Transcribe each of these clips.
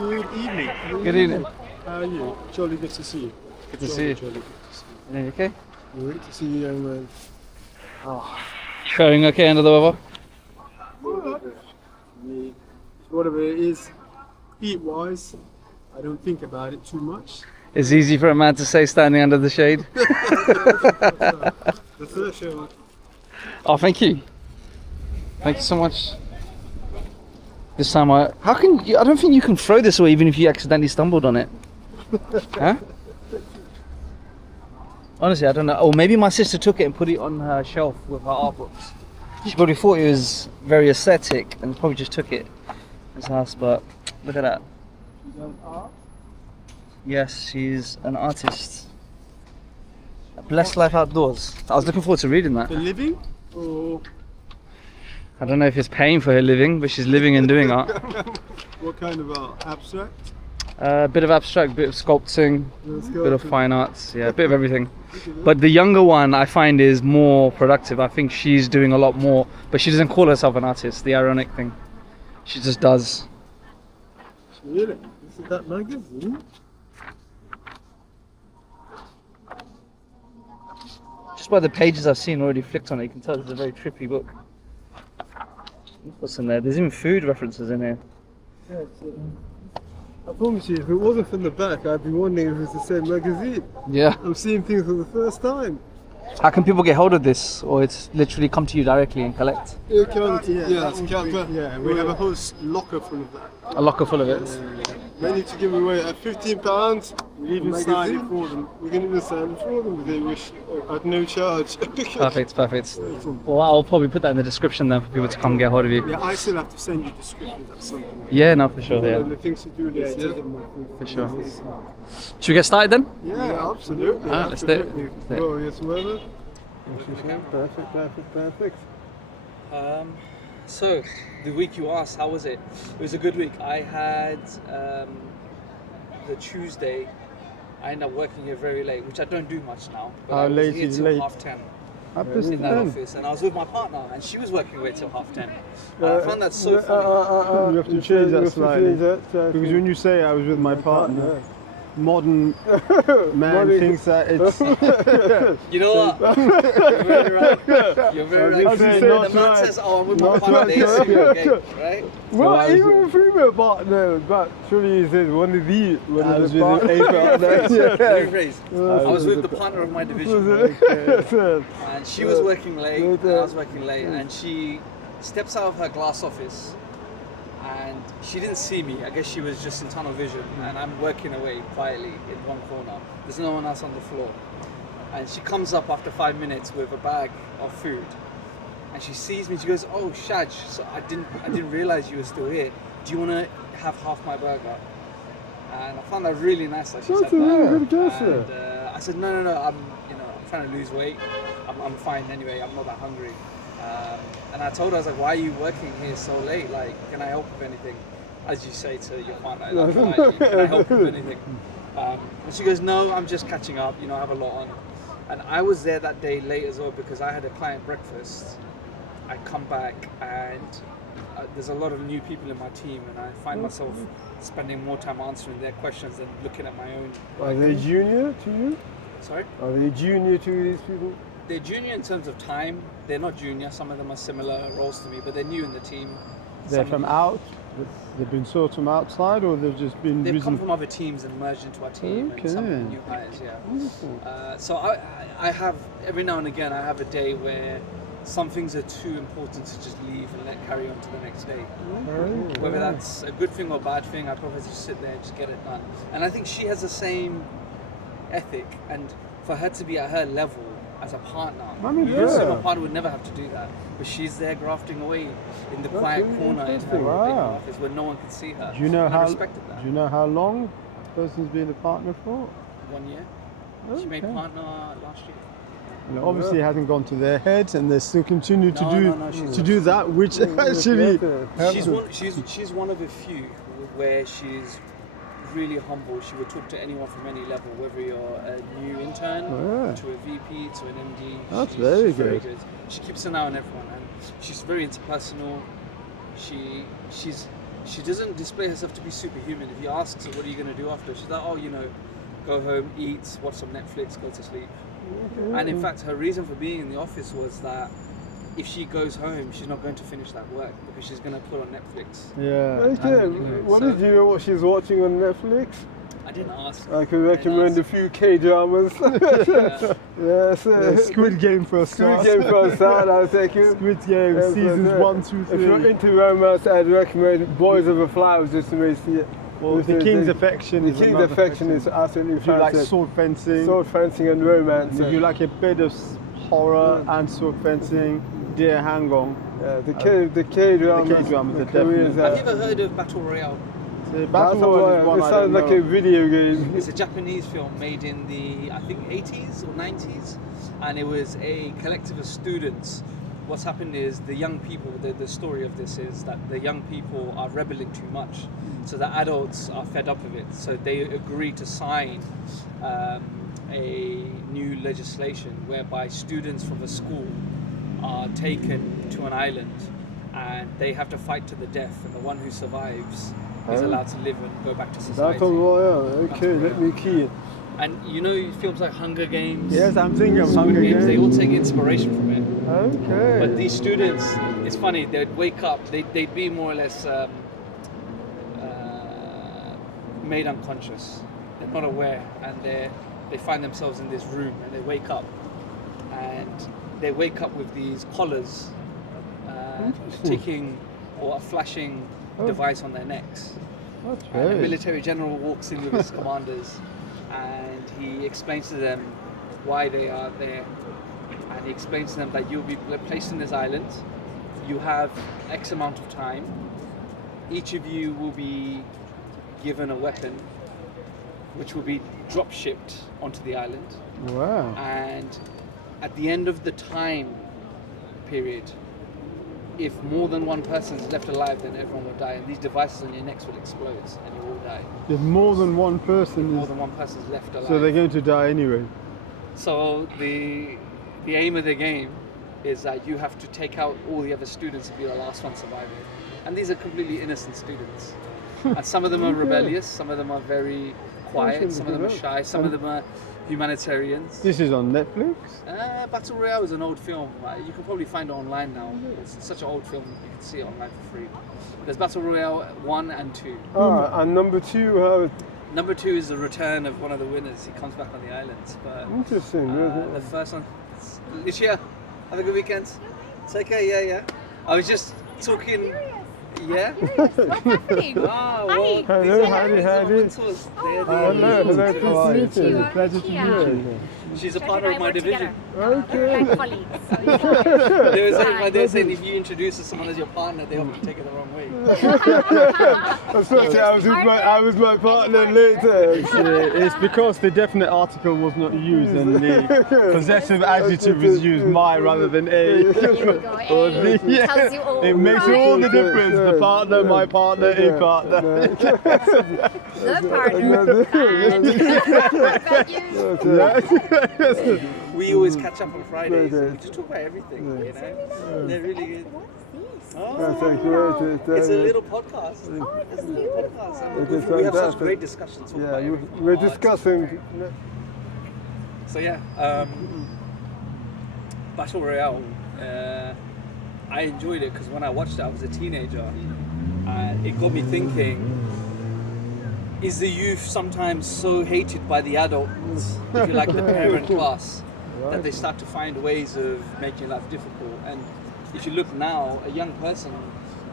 Good evening. Good evening. How are you? Jolly good to see you. Good to see you. Jolly good to see you. You okay? Great to see you, young man. Faring okay under the weather? Whatever it is, heat-wise, I don't think about it too much. It's easy for a man to say standing under the shade. The first show. Oh, thank you. Thank you so much. This time I don't think you can throw this away even if you accidentally stumbled on it. Huh? Honestly, I don't know. Or maybe my sister took it and put it on her shelf with her art books. She probably thought it was very aesthetic and probably just took it as house, but look at that. Yes, she's an artist. A Blessed Life Outdoors. I was looking forward to reading that. The living? Or I don't know if it's paying for her living, but she's living and doing art. what kind of art? Abstract? A bit of abstract, bit of sculpting, Let's go. bit of fine arts, yeah, a bit of everything. But the younger one I find is more productive. I think she's doing a lot more, but she doesn't call herself an artist, the ironic thing. She just does. Really? This is that magazine? Just by the pages I've seen already flicked on it, you can tell it's a very trippy book. What's in there? There's even food references in here. Yeah, I promise you, if it wasn't from the back, I'd be wondering if it's the same magazine. Yeah. I'm seeing things for the first time. How can people get hold of this? Or it's literally come to you directly and collect? Yeah, we have a whole locker full of that. A locker full of it. Ready to give away at £15. We even sign it for them. We can even sign it for them if they wish, at no charge. Perfect, perfect. Well, I'll probably put that in the description then for people to come get hold of you. Yeah, I still have to send you descriptions at some point. Yeah, no, for sure, yeah. The things to do later. For sure. Should we get started then? Yeah, absolutely. Let's do it. Absolutely. Glorious weather. Perfect. So, the week you asked, how was it? It was a good week. I had the Tuesday, I ended up working here very late, which I don't do much now. But I was late here is till late? 10:30 in that office, and I was with my partner, and she was working away till 10:30. I found that so funny. You have to change that slightly. Because when you say I was with my partner, modern man thinks that it's... You know what? You're very right. You're very right. The man says, "Oh, I'm with my partner." They assume you're gay, right? Well, even with female partner, but surely he says one of the... I was with a partner. I was with the partner of my division, and she was working late, and I was working late, and she steps out of her glass office. And she didn't see me. I guess she was just in tunnel vision, and I'm working away quietly in one corner. There's no one else on the floor. And she comes up after 5 minutes with a bag of food, and she sees me. She goes, "Oh, Shaj, so I didn't realize you were still here. Do you want to have half my burger?" And I found that really nice that she said that. And I said, "No. I'm trying to lose weight. I'm fine anyway. I'm not that hungry." And I told her, I was like, "Why are you working here so late? Like, can I help with anything?" As you say to your partner, like, can I help with anything? And she goes, "No, I'm just catching up. I have a lot on." And I was there that day late as well because I had a client breakfast. I come back and there's a lot of new people in my team, and I find myself spending more time answering their questions than looking at my own. Are they junior to you? Sorry? Are they junior to these people? They're junior in terms of time. They're not junior. Some of them are similar roles to me, but they're new in the team. They're from out? They've been sourced from outside, or they've just been... They've come from other teams and merged into our team, and some of them new hires, yeah. So I have, every now and again, I have a day where some things are too important to just leave and let carry on to the next day. Whether that's a good thing or bad thing, I prefer to just sit there and just get it done. And I think she has the same ethic, and for her to be at her level as a partner, a partner would never have to do that. But she's there grafting away in the quiet corner in her office where no one can see her. Do you know I respected that. Do you know how long the person's been a partner for? 1 year. She made partner last year. Obviously, it hasn't gone to their heads, and they still continue to do that, which actually she's one of a few where she's really humble. She would talk to anyone from any level, whether you're a new intern to a VP to an MD. That's she's very good. good. She keeps an eye on everyone, and she's very interpersonal. She's she doesn't display herself to be superhuman. If you ask her, what are you going to do after? She's like, oh, you know, go home, eat, watch some Netflix, go to sleep. And in fact, her reason for being in the office was that if she goes home, she's not going to finish that work because she's going to put on Netflix. Yeah. Okay, what did you know what she's watching on Netflix? I didn't ask. I could recommend a few K-dramas. Yeah. Yes. Squid Game for a Squid start. Game for a start, I'll take you. Squid Game Yes, seasons yes, 1, 2, 3. If you're into romance, I'd recommend Boys Over Flowers just to really see it. Well, The King's Affection. The is King's another Affection is absolutely If you like fantastic. sword fencing, Sword fencing and romance. if you like a bit of horror and sword fencing, Dear Hangong. the K-dramas. The K-dramas are Koreans definitely- Have you ever heard of Battle Royale? The Battle Royale is Royale. one It I sounds don't like a know. video game. It's a Japanese film made in the, I think, 80s or 90s, and it was a collective of students. What's happened is the young people, the story of this is that the young people are rebelling too much, so the adults are fed up of it, so they agree to sign a new legislation whereby students from a school are taken to an island and they have to fight to the death, and the one who survives is allowed to live and go back to society. Battle Royale. Okay, Battle let me key it. And you know films like Hunger Games, Yes, I'm thinking of Squid Hunger Games, they Games. all take inspiration from it. Okay. But these students, it's funny, they'd wake up, they'd be more or less made unconscious. They're not aware, and they find themselves in this room, and they wake up, and they wake up with these collars, ticking or a flashing device on their necks. That's And the great. military general walks in with his commanders, and he explains to them why they are there, and he explains to them that you'll be placed in this island, you have X amount of time, each of you will be given a weapon which will be drop shipped onto the island, Wow. and at the end of the time period, if more than one person is left alive, then everyone will die, and these devices on your necks will explode and you will die. If more than one person More is, than one person is left alive. so they're going to die anyway. So the aim of the game is that you have to take out all the other students and be the last one surviving. And these are completely innocent students. And some of them are rebellious, some of them are very quiet, some of them are shy, some of them are humanitarians. This is on Netflix. Battle Royale is an old film. You can probably find it online now. It's such an old film, you can see it online for free. There's Battle Royale 1 and 2. And number 2, how Number 2 is the return of one of the winners. He comes back on the islands. But interesting. the first one, Lucia, have a good weekend. Take care, yeah. I was just talking, yeah. What's happening? Ah, Hi. Hello, these are howdy, my howdy. mentors. They're Hello, the- hello, pleased to meet you. Pleasure to meet you. She's a partner of my division. Okay. We're colleagues. So it's fine. They were saying if you introduce someone as your partner, they often take it the wrong way. I'm sorry, I was my partner later. It's because the definite article was not used and the possessive adjective is used, my rather than a. Here we go. Hey, Yeah. tells you all. It makes right? all the difference. The partner, my partner, a partner. The partner. What about you? We always catch up on Fridays. Okay. And we just talk about everything, you know. They're really good. What's this? Oh, That's it's a little podcast. Oh, It's a little podcast. And It is we have such fantastic. great discussions. Talk Yeah, about everything. we're Oh, it's- discussing. So yeah, Battle Royale. I enjoyed it because when I watched it, I was a teenager, and it got me thinking: is the youth sometimes so hated by the adults, if you like, the parent class, that they start to find ways of making life difficult? And if you look now, a young person,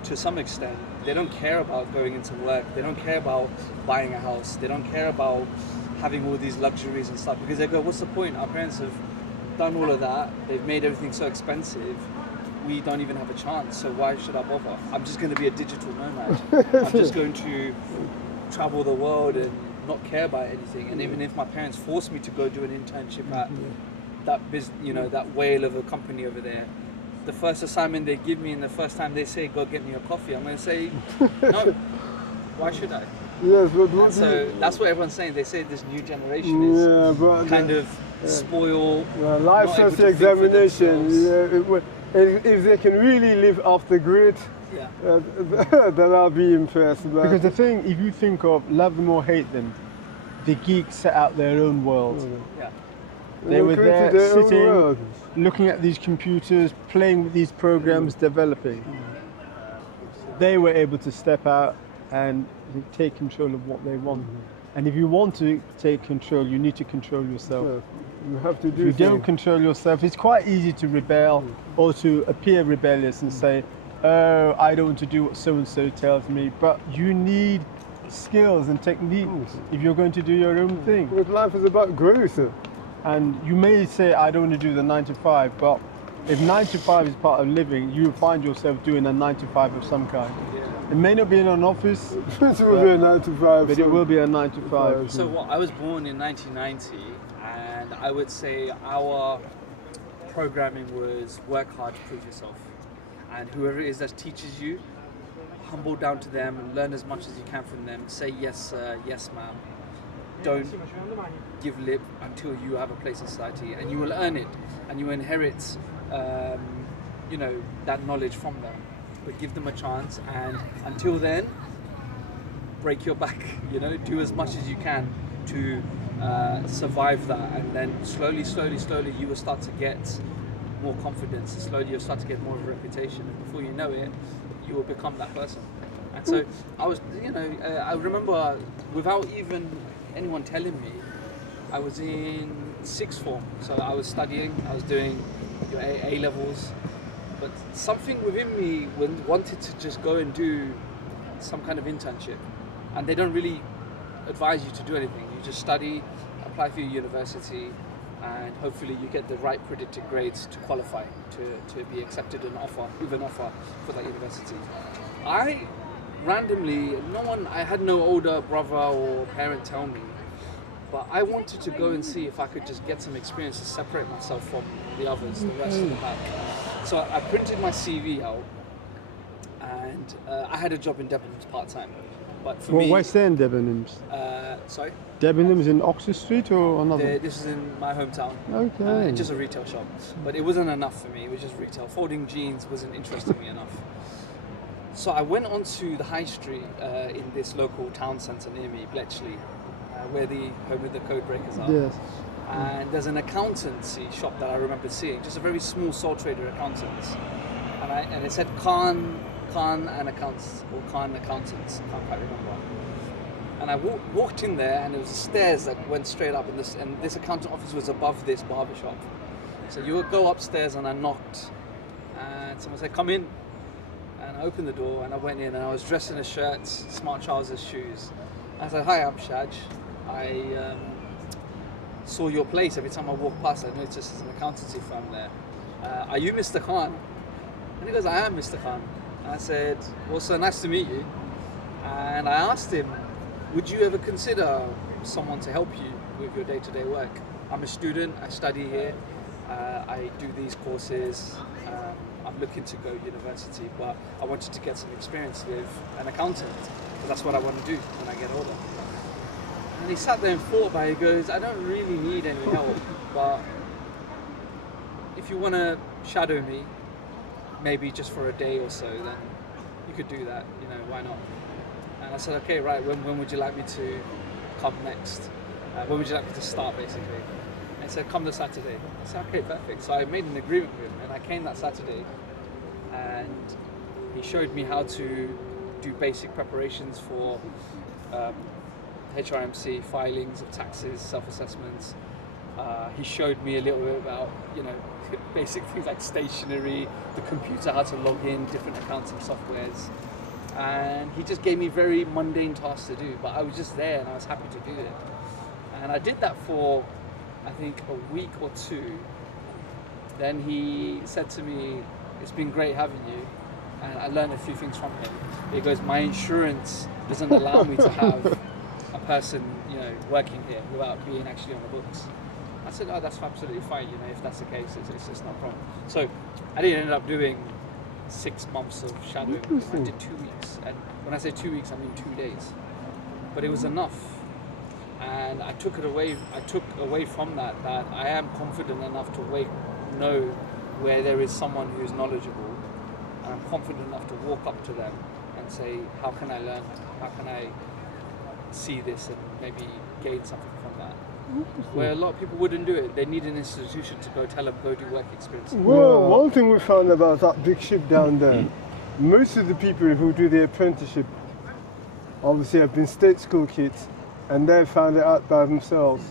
to some extent, they don't care about going into work. They don't care about buying a house. They don't care about having all these luxuries and stuff, because they go, what's the point? Our parents have done all of that. They've made everything so expensive. We don't even have a chance. So why should I bother? I'm just going to be a digital nomad. I'm just going to travel the world and not care about anything. And even if my parents force me to go do an internship at that whale of a company over there, the first assignment they give me and the first time they say, go get me a coffee, I'm going to say, no. Why should I? Yes, but what So that's what everyone's saying. They say this new generation is yeah, but kind of spoiled. life not able to social think for examination. themselves. If they can really live off the grid, Yeah. then I'll be impressed. But Because the thing, if you think of love them or hate them, the geeks set out their own world. Yeah. They were created there their own sitting, world. looking at these computers, playing with these programs, developing. They were able to step out and take control of what they want. And if you want to take control, you need to control yourself. Yeah. You have to If do you don't things. control yourself, it's quite easy to rebel or to appear rebellious and say, oh, I don't want to do what so-and-so tells me. But you need skills and techniques if you're going to do your own thing. Because life is about growth. And you may say, I don't want to do the 9 to 5, but if 9 to 5 is part of living, you find yourself doing a 9 to 5 of some kind. It may not be in an office, It will be a 9 to 5. but it will be a 9 to 5. So what? I was born in 1990, and I would say our programming was work hard to prove yourself, and whoever it is that teaches you, humble down to them and learn as much as you can from them. Say yes sir, yes ma'am. Don't give lip until you have a place in society, and you will earn it, and you inherit, that knowledge from them. But give them a chance, and until then, break your back. Do as much as you can to survive that, and then slowly, you will start to get more confidence, and slowly you'll start to get more of a reputation, and before you know it, you will become that person. And so I was, I remember without even anyone telling me, I was in sixth form, so I was studying, I was doing your A levels, but something within me wanted to just go and do some kind of internship, and they don't really advise you to do anything. You just study, apply for your university, and hopefully you get the right predicted grades to qualify to be accepted with an offer for that university. I randomly, I had no older brother or parent tell me, but I wanted to go and see if I could just get some experience to separate myself from the others, the rest of the pack. So I printed my CV out, and I had a job in Debenhams part-time. But for me, West End Debenhams? sorry? Debenhams in Oxford Street or another? This is in my hometown. Okay. Just a retail shop. But it wasn't enough for me, it was just retail. Folding jeans wasn't interesting me enough. So I went onto the high street in this local town centre near me, Bletchley, where the home of the code breakers are. Yes. And there's an accountancy shop that I remember seeing, just a very small sole trader accountants. And it said Khan and Accountants, or Khan Accountants, I can't quite remember. And I walked in there, and there was stairs that went straight up, and this accountant office was above this barber shop. So you would go upstairs, and I knocked, and someone said, "Come in." And I opened the door, and I went in, and I was dressed in a shirt, smart trousers, shoes. I said, "Hi, I'm Shaj. I saw your place every time I walk past. I noticed there's an accountancy firm there. Are you Mr. Khan?" And he goes, "I am Mr. Khan." And I said, "Well, sir, nice to meet you." And I asked him, "Would you ever consider someone to help you with your day-to-day work? I'm a student, I study here, I do these courses, I'm looking to go university, but I wanted to get some experience with an accountant, because that's what I want to do when I get older." And he sat there and thought about it. He goes, "I don't really need any help, but if you want to shadow me, maybe just for a day or so, then you could do that, why not?" And I said, "Okay, right, when would you like me to come next? When would you like me to start, basically?" And he said, "Come this Saturday." I said, "Okay, perfect." So I made an agreement with him, and I came that Saturday, and he showed me how to do basic preparations for HRMC, filings of taxes, self-assessments. He showed me a little bit about, basic things like stationery, the computer, how to log in, different accounting softwares. And he just gave me very mundane tasks to do, but I was just there and I was happy to do it. And I did that for, I think, a week or two. Then he said to me, "It's been great having you." And I learned a few things from him. He goes, "My insurance doesn't allow me to have a person, working here without being actually on the books." I said, "Oh, that's absolutely fine, if that's the case, it's just not a problem." So I didn't end up doing 6 months of shadowing. I did 2 weeks. And when I say 2 weeks, I mean 2 days. But it was enough. And I took away from that I am confident enough to know where there is someone who's knowledgeable, and I'm confident enough to walk up to them and say, how can I learn? How can I see this and maybe gain something from that? Where a lot of people wouldn't do it. They need an institution to go tell them, go do work experience. Well, one thing we found about that big ship down there, most of the people who do the apprenticeship obviously have been state school kids and they've found it out by themselves.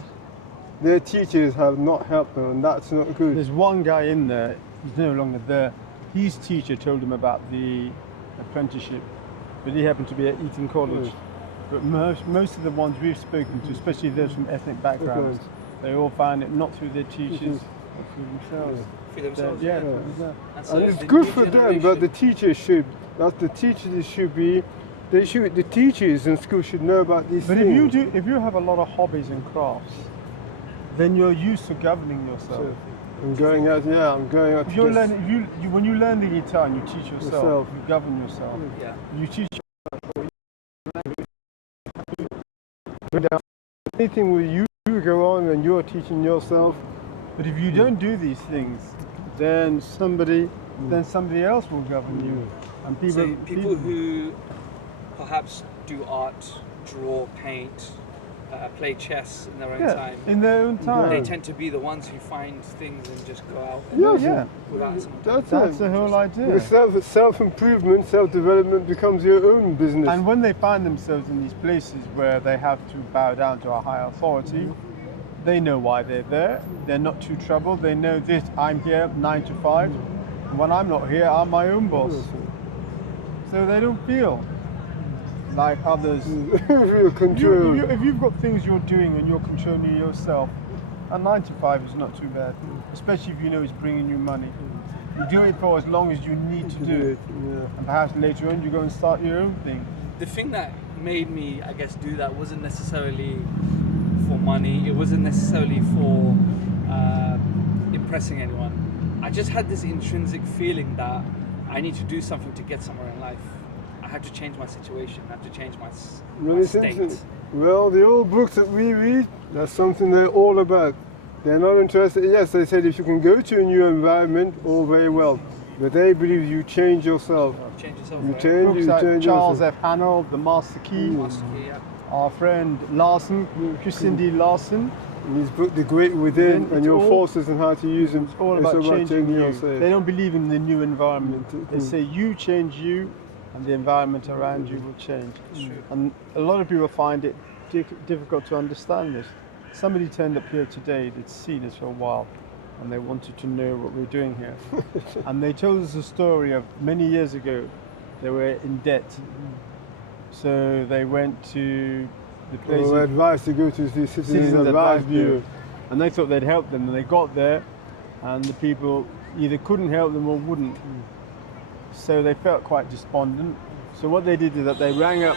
Their teachers have not helped them, and that's not good. There's one guy in there, he's no longer there. His teacher told him about the apprenticeship, but he happened to be at Eton College. But most of the ones we've spoken to, especially those from ethnic backgrounds, they all found it not through their teachers, but through themselves. For themselves. Yeah. So And it's the good new for them, but the generation- teachers should. That's the teachers should be. The teachers in school should know about these But things. if you have a lot of hobbies and crafts, then you're used to governing yourself. I'm going out. Yeah, I'm going out. If to you're just- learning, when you learn the guitar and you teach yourself, Yourself. you govern yourself. Yeah. You teach anything with you go on and you're teaching yourself. But if you don't do these things, then somebody else will govern you. And So people who perhaps do art, draw, paint, play chess in their own time, in their own time. they tend to be the ones who find things and just go out Yeah. without someone. That's the whole idea. Self-improvement, self-development becomes your own business. And when they find themselves in these places where they have to bow down to a higher authority, they know why they're there. They're not too troubled. They know this, I'm here 9 to 5. And when I'm not here, I'm my own boss. So they don't feel like others. Real control. If you've got things you're doing and you're controlling yourself, a 9 to 5 is not too bad, especially if you know it's bringing you money. You do it for as long as you need to do it, and perhaps later on you go and start your own thing. The thing that made me, I guess, do that wasn't necessarily for money. It wasn't necessarily for impressing anyone. I just had this intrinsic feeling that I need to do something to get somewhere in life. I had to change my situation. I had to change my state. Well, the old books that we read, that's something they're all about. They're not interested. Yes, they said if you can go to a new environment, all very well. But they believe you change yourself. Change yourself. You right? change, Books you like change Charles yourself. F. Hanold, The Master Key, Master Key, yeah. our friend Larson, Christian D. Larson. In his book, The Great Within, It's and your all- forces and how to use them. It's all about changing you. yourself. They don't believe in the new environment. They say you change you, and the environment around you will change. And a lot of people find it difficult to understand this. Somebody turned up here today that's seen us for a while, and they wanted to know what we're doing here. And they told us a story of many years ago. They were in debt, so they went to the place. Or advice to go to the Citizens Advice Bureau. And they thought they'd help them, and they got there, and the people either couldn't help them or wouldn't. So they felt quite despondent. So what they did is that they rang up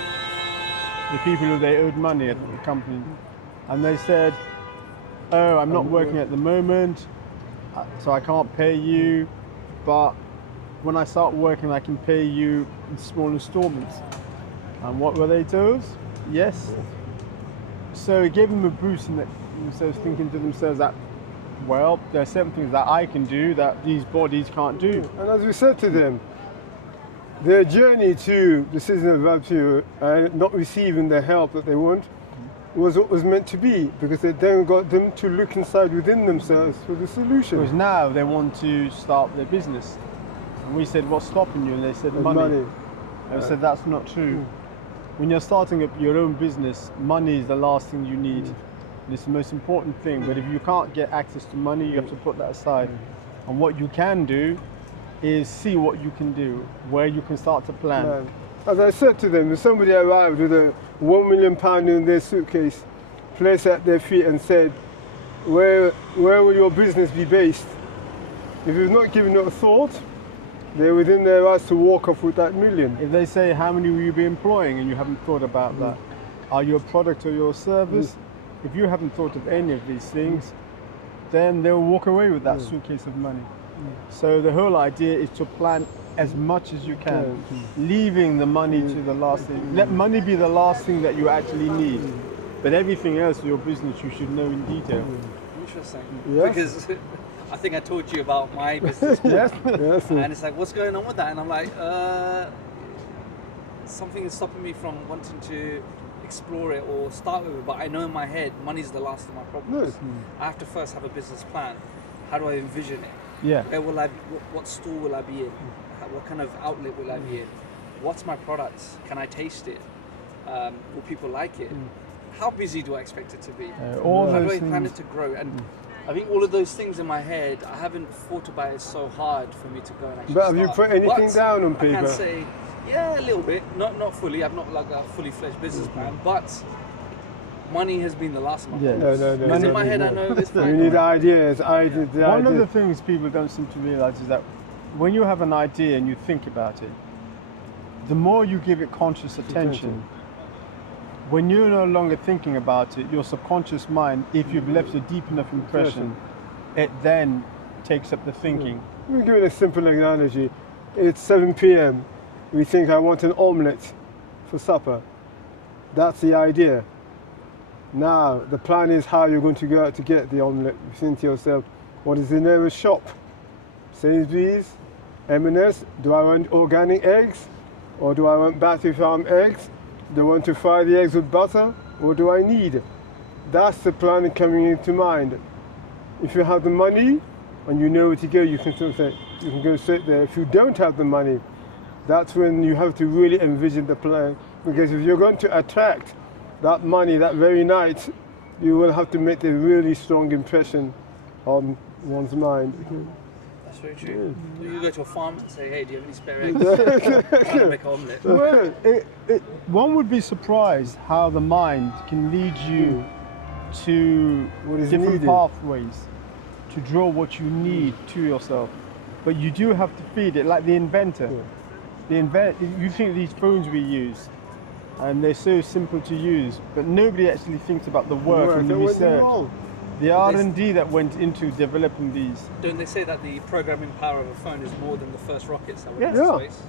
the people who they owed money at the company, and they said, "Oh, I'm not working at the moment, so I can't pay you, but when I start working, I can pay you in small installments." And what were they told? Yes. So it gave them a boost, and themselves thinking to themselves that, well, there are certain things that I can do that these bodies can't do. And as we said to them, their journey to the Citizens Advice Bureau and not receiving the help that they want was what was meant to be, because it then got them to look inside within themselves for the solution. Because now they want to start their business. And we said, what's stopping you? And they said, And money. And we said, that's not true. When you're starting up your own business, money is the last thing you need. And it's the most important thing. But if you can't get access to money, you have to put that aside. And what you can do is see what you can do, where you can start to plan. As I said to them, if somebody arrived with a £1 million in their suitcase, placed at their feet and said, where will your business be based? If you've not given it a thought, they're within their rights to walk off with that million. If they say, how many will you be employing, and you haven't thought about that, are you a product or your service? If you haven't thought of any of these things, then they'll walk away with that suitcase of money. So the whole idea is to plan as much as you can, leaving the money to the last thing. Let money be the last thing that you actually need, but everything else, your business, you should know in detail. Interesting. Yes. Because I think I told you about my business plan. Yes. And it's like, what's going on with that? And I'm like, something is stopping me from wanting to explore it or start with it. But I know in my head, money's the last of my problems. I have to first have a business plan. How do I envision it? Yeah. Where will I? What store will I be in? What kind of outlet will I be in? What's my products? Can I taste it? Will people like it? How busy do I expect it to be? All How do those I plan things. it to grow? And I think all of those things in my head, I haven't thought about it so hard for me to go and actually But have you start. put anything But down on I can paper? say, yeah, a little bit. Not fully. I've not like a fully fledged business plan, but money has been the last of my Yeah. problems. No. Because in my head, I know this. You need ideas. One of the things people don't seem to realize is that when you have an idea and you think about it, the more you give it conscious attention, when you're no longer thinking about it, your subconscious mind, if you've left a deep enough impression, it then takes up the thinking. Let me give you a simple analogy. It's 7 p.m. We think I want an omelette for supper. That's the idea. Now, the plan is how you're going to go out to get the omelette. You think to yourself, what is the nearest shop? Sainsbury's? M&S? Do I want organic eggs? Or do I want Battery Farm eggs? Do I want to fry the eggs with butter? What do I need? That's the plan coming into mind. If you have the money and you know where to go, you can go straight there. If you don't have the money, that's when you have to really envision the plan. Because if you're going to attract that money that very night, you will have to make a really strong impression on one's mind. That's very true. You go to a farm and say, hey, do you have any spare eggs? Trying to make an omelette. Well, one would be surprised how the mind can lead you to What is different needed. pathways to draw what you need to yourself. But you do have to feed it, like the inventor. You think these phones we use, and they're so simple to use, but nobody actually thinks about the work and the that went research, wrong. the R&D that went into developing these. Don't they say that the programming power of a phone is more than the first rockets that went Yeah. into space?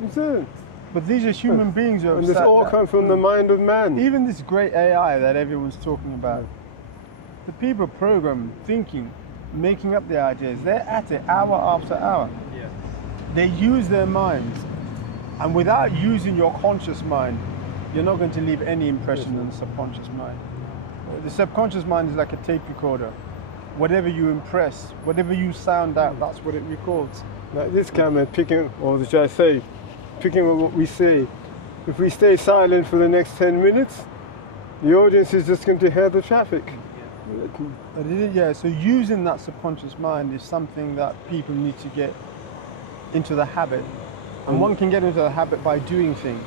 That's it. But these are human beings who have And this sat all down. comes from the mind of man. Even this great AI that everyone's talking about, the people programming, thinking, making up the ideas, they're at it hour after hour. Yeah. They use their minds. And without using your conscious mind, you're not going to leave any impression on the subconscious mind. The subconscious mind is like a tape recorder. Whatever you impress, whatever you sound out, that's what it records. Like this camera picking, or should I say, picking up what we say. If we stay silent for the next 10 minutes, the audience is just going to hear the traffic. But so using that subconscious mind is something that people need to get into the habit. And one can get into the habit by doing things.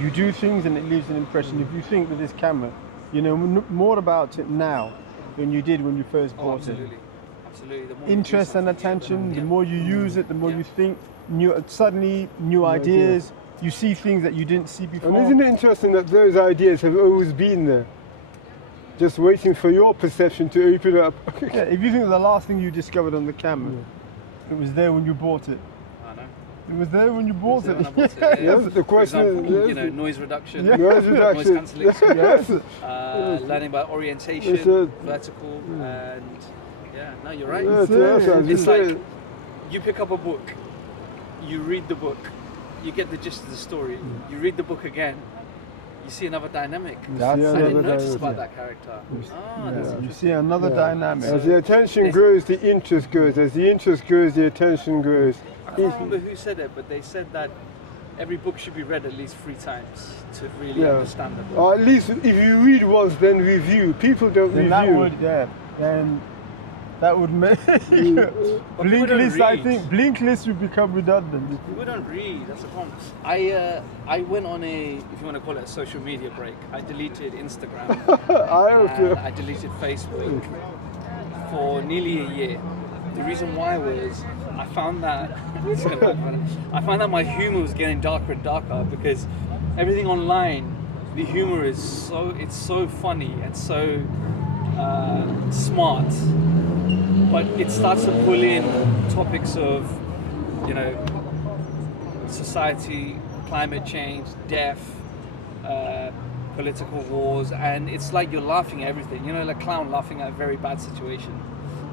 You do things and it leaves an impression. If you think with this camera, you know more about it now than you did when you first Oh, bought absolutely. it. Absolutely. The more you do Interest and something, attention, yeah. the more you use it, the more Yeah. you think, suddenly new ideas, you see things that you didn't see before. And isn't it interesting that those ideas have always been there? Just waiting for your perception to open up. Yeah, if you think the last thing you discovered on the camera, it was there when you bought it. I know. It was there when you bought So it. when I bought it, Yes, the For question example, is, you know, noise reduction, Yeah. noise noise reduction. cancellation, Yes. learning about orientation, It's a- vertical, and yeah, no, you're right. Yes, yes, It's yes. like you pick up a book, you read the book, you get the gist of the story, you read the book again, you see another dynamic. That's Yeah, I it. didn't another notice dynamic. about that character. Ah, that's You interesting. see another Yeah. dynamic. As the attention grows, the interest grows. As the interest grows, the attention grows. I can't remember who said it, but they said that every book should be read at least 3 times to really Yeah. understand the book. Or at least if you read once, then review. People don't Then review. that would make But people Blink don't list. I read. think Blink list would become redundant. People don't read. That's the problem. I went on a, if you want to call it a social media break. I deleted Instagram I hope and so. I deleted Facebook for nearly a year. The reason why was I found that my humor was getting darker and darker because everything online, the humor is so funny and so smart, but it starts to pull in topics of, you know, society, climate change, death, political wars, and it's like you're laughing at everything, you know, like a clown laughing at a very bad situation.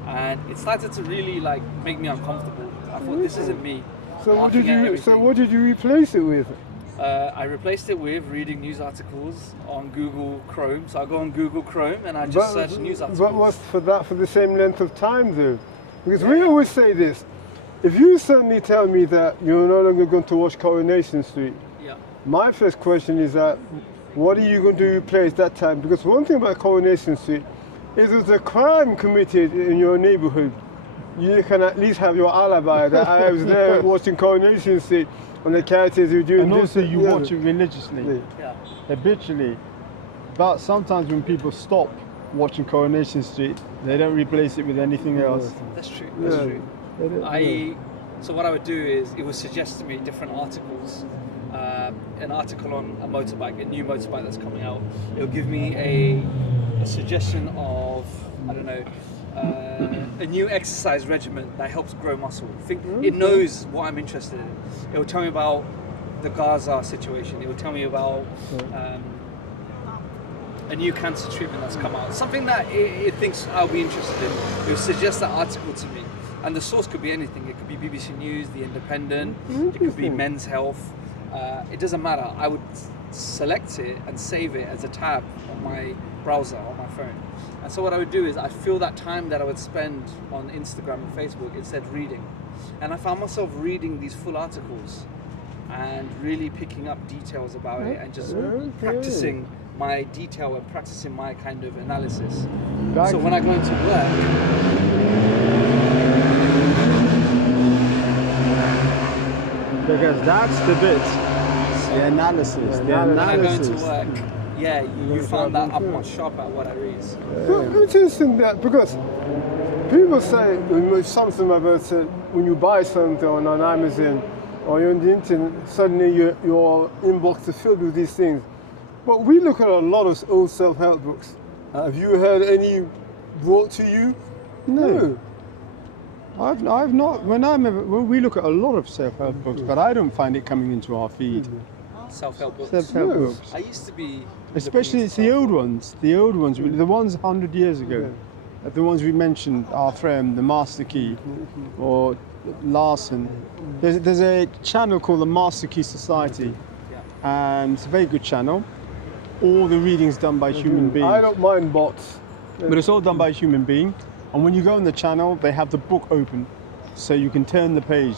and it started to really like make me uncomfortable. I thought this isn't me. So what Laughing did at you? everything. So what did you replace it with? I replaced it with reading news articles on Google Chrome. So I go on Google Chrome and I just search news articles. But was for the same length of time though? Because we always say this: if you suddenly tell me that you're no longer going to watch Coronation Street, Yeah. my first question is that what are you going to replace that time? Because one thing about Coronation Street is if there's a crime committed in your neighborhood, you can at least have your alibi that I was there watching Coronation Street on the characters who do And this also you the watch other. it religiously, Yeah. habitually. But sometimes when people stop watching Coronation Street, they don't replace it with anything else. That's true. That's Yeah. true. So what I would do is it would suggest to me different articles. An article on a motorbike, a new motorbike that's coming out. It'll give me a suggestion of, I don't know, a new exercise regimen that helps grow muscle. It knows what I'm interested in. It will tell me about the Gaza situation. It will tell me about a new cancer treatment that's come out. Something that it thinks I'll be interested in. It will suggest that article to me. And the source could be anything. It could be BBC News, The Independent, it could be Men's Health. It doesn't matter. I would select it and save it as a tab on my browser, on my phone. And so what I would do is I'd fill that time that I would spend on Instagram and Facebook instead reading. And I found myself reading these full articles and really picking up details about it and just practicing my detail and practicing my kind of analysis. So when I go into work, Because that's the bit, the analysis. when I go into work, you found that I'm much sharper at what I read. Well, it's interesting that because people say something about when you buy something on Amazon or you're on the internet, suddenly your inbox is filled with these things. But we look at a lot of old self-help books. Have you heard any brought to you? No. I've not. When we look at a lot of self-help books, but I don't find it coming into our feed. Self-help books. Self-help No. books, I used to be, especially it's the old ones. The old ones, the ones 100 years ago. The ones we mentioned, our friend, the Master Key, or Larson. There's a channel called the Master Key Society, and it's a very good channel. All the readings done by human beings. I don't mind bots. But it's all done by a human being. And when you go on the channel, they have the book open, so you can turn the page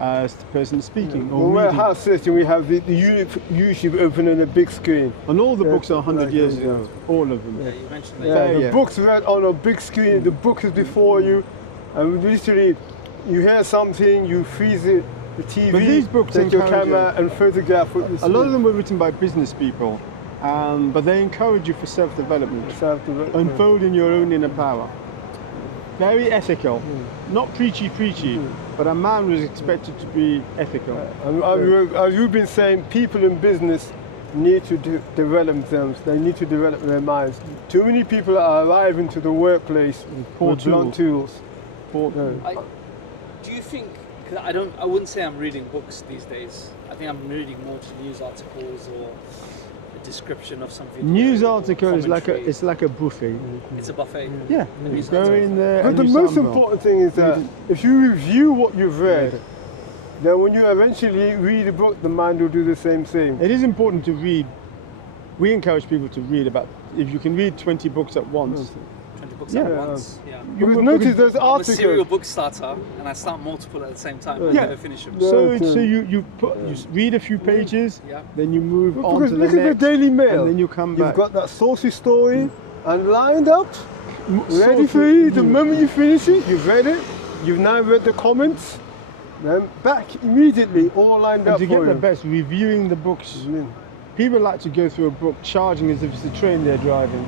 as the person speaking or When we're reading. house sitting, we have the YouTube open on a big screen. And all the books are 100 years ago, all of them. you mentioned that. Yeah, the yeah. book's read on a big screen, the book is before you, and literally you hear something, you freeze it, the TV, But these books take your encourage camera and photograph what you see. A lot of them were written by business people, but they encourage you for self-development, Self-development. unfolding your own inner power. Very ethical, not preachy, but a man was expected to be ethical. And as you've been saying, people in business need to develop themselves. They need to develop their minds. Too many people are arriving to the workplace Poor with blunt tools. Do you think? Because I wouldn't say I'm reading books these days. I think I'm reading more to news articles or a description of something. News article is like a buffet. It's a buffet. Yeah, you go in there. But and the you most sample. important thing is that if you review what you've read, then when you eventually read a book, the mind will do the same thing. It is important to read. We encourage people to read if you can read 20 books at once. 20 books Yeah. at once. Yeah. Because notice there's I'm a serial articles. book starter, and I start multiple at the same time. I Yeah. never finish them. So Okay. you read a few pages, Yeah. then you move on Because to the look at next, the Daily Mail. and then you come You've back. got that saucy story and lined up, ready for Saucy you. The news. moment you finish it, you've read it, you've now read the comments, then back immediately, all lined And up to for get the you. best, reviewing the books. People like to go through a book charging as if it's a train they're driving,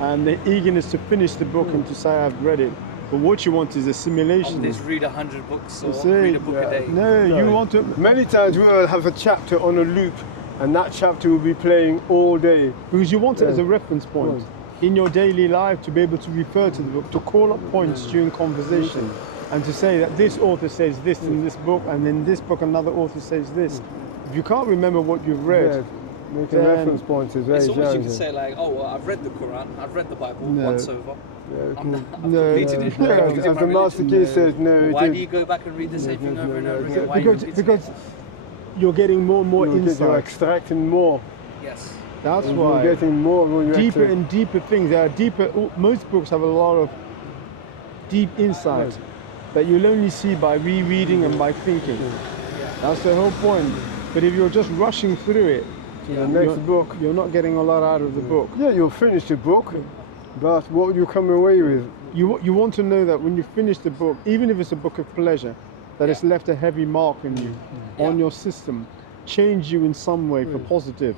and the eagerness to finish the book and to say I've read it. But what you want is a simulation. Just read 100 books or See, read a book a day. No, you want to, Many times we will have a chapter on a loop, and that chapter will be playing all day. because you want it as a reference point in your daily life to be able to refer to the book, to call up points during conversation, and to say that this author says this in this book, and in this book another author says this. If you can't remember what you've read, Making Then reference points is very It's almost you can challenging. say like, oh, well, I've read the Quran, I've read the Bible No. once over. Yeah, I've No, completed it. no, Because in as my the Master religion. Key said, no, Why it do you go back and read the same thing over and over no, again? Why are you repeating because you're getting more and more you're insight. extracting more. it? Yes. That's You're why getting more when you deeper extract. and deeper things. There are deeper. Most books have a lot of deep insight that you'll only see by rereading and by thinking. That's the whole point. But if you're just rushing through it, The next you're, book. you're not getting a lot out of the book. Yeah, you'll finish the book, but what will you come away with? You want to know that when you finish the book, even if it's a book of pleasure, that it's Yeah. left a heavy mark on you, on your system, change you in some way for positive.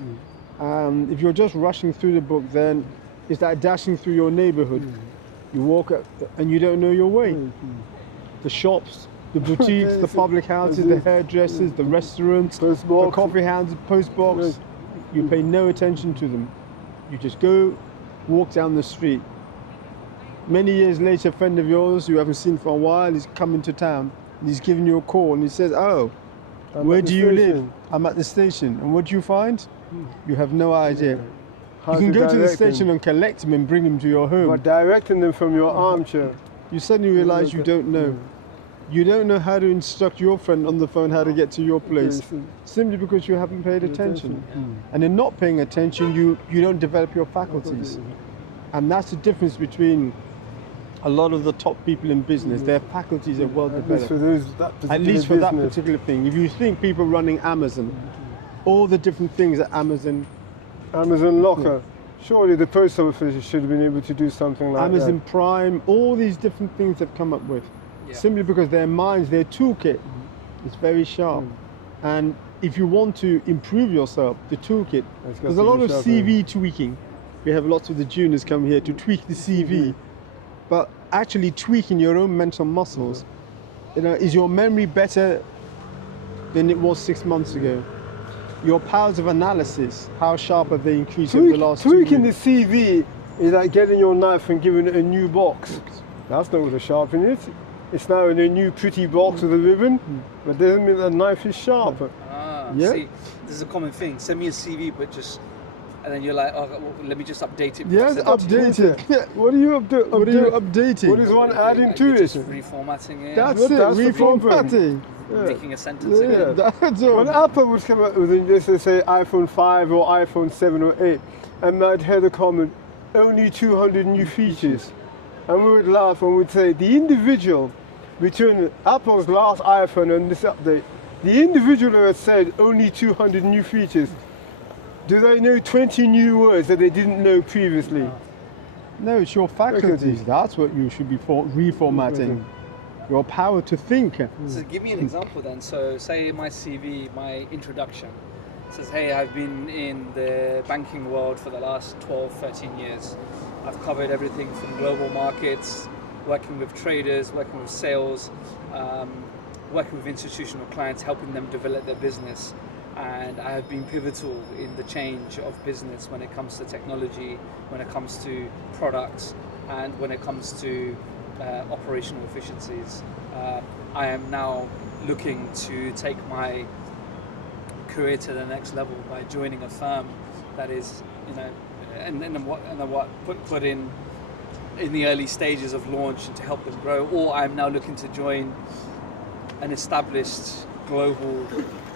If you're just rushing through the book, then it's like dashing through your neighborhood. You walk up and you don't know your way. The shops, the boutiques, the public houses, the hairdressers, the restaurants, the Postbox. coffee houses, post box. You pay no attention to them. You just go, walk down the street. Many years later, a friend of yours you haven't seen for a while is coming to town. And he's giving you a call and he says, "Oh, I'm where at the do you live?" station. "I'm at the station." "And what do you find?" You have no idea. How You can go to the direct station them. and collect him and bring him to your home. But directing them from your armchair. You suddenly realize you don't know. You don't know how to instruct your friend on the phone how to get to your place, simply because you haven't paid attention. And in not paying attention, you don't develop your faculties. And that's the difference between a lot of the top people in business. Their faculties are well At least for developed. that particular At least for that business. particular thing. If you think people running Amazon, all the different things that Amazon Locker. Surely the post office should have been able to do something like Amazon Prime, all these different things they've come up with, Yeah. simply because their minds, their toolkit is very sharp. And if you want to improve yourself, the toolkit, It's got there's to a lot be of sharper. CV tweaking. We have lots of the juniors come here to tweak the CV, but actually tweaking your own mental muscles. Is your memory better than it was 6 months ago? Your powers of analysis, how sharp have they increased over the last 2 Tweaking years? the CV is like getting your knife and giving it a new box. That's not going to sharpen it. It's now in a new pretty box with a ribbon, but doesn't mean the knife is sharper. Yeah. See, this is a common thing. Send me a CV, but just, and then you're like, oh, well, let me just update it. Yes, Send it to you. update it. Yeah. What are you updating? What are you updating? What is one adding Like, to you're it? just reformatting it, That's What- it, that's the problem. reformatting. making a sentence Yeah. again. That's all. When Apple would come out with, let's say, iPhone 5 or iPhone 7 or 8, and I'd hear the comment, only 200 new features. And we would laugh and we'd say, the individual between Apple's last iPhone and this update, the individual who had said only 200 new features, do they know 20 new words that they didn't know previously? No, it's your faculties. That's what you should be reformatting. Your power to think. So give me an example then. So say my CV, my introduction says, hey, I've been in the banking world for the last 12, 13 years. I've covered everything from global markets, working with traders, working with sales, working with institutional clients, helping them develop their business. And I have been pivotal in the change of business when it comes to technology, when it comes to products, and when it comes to operational efficiencies. I am now looking to take my career to the next level by joining a firm that is, and then what put in the early stages of launch and to help them grow. Or I'm now looking to join an established global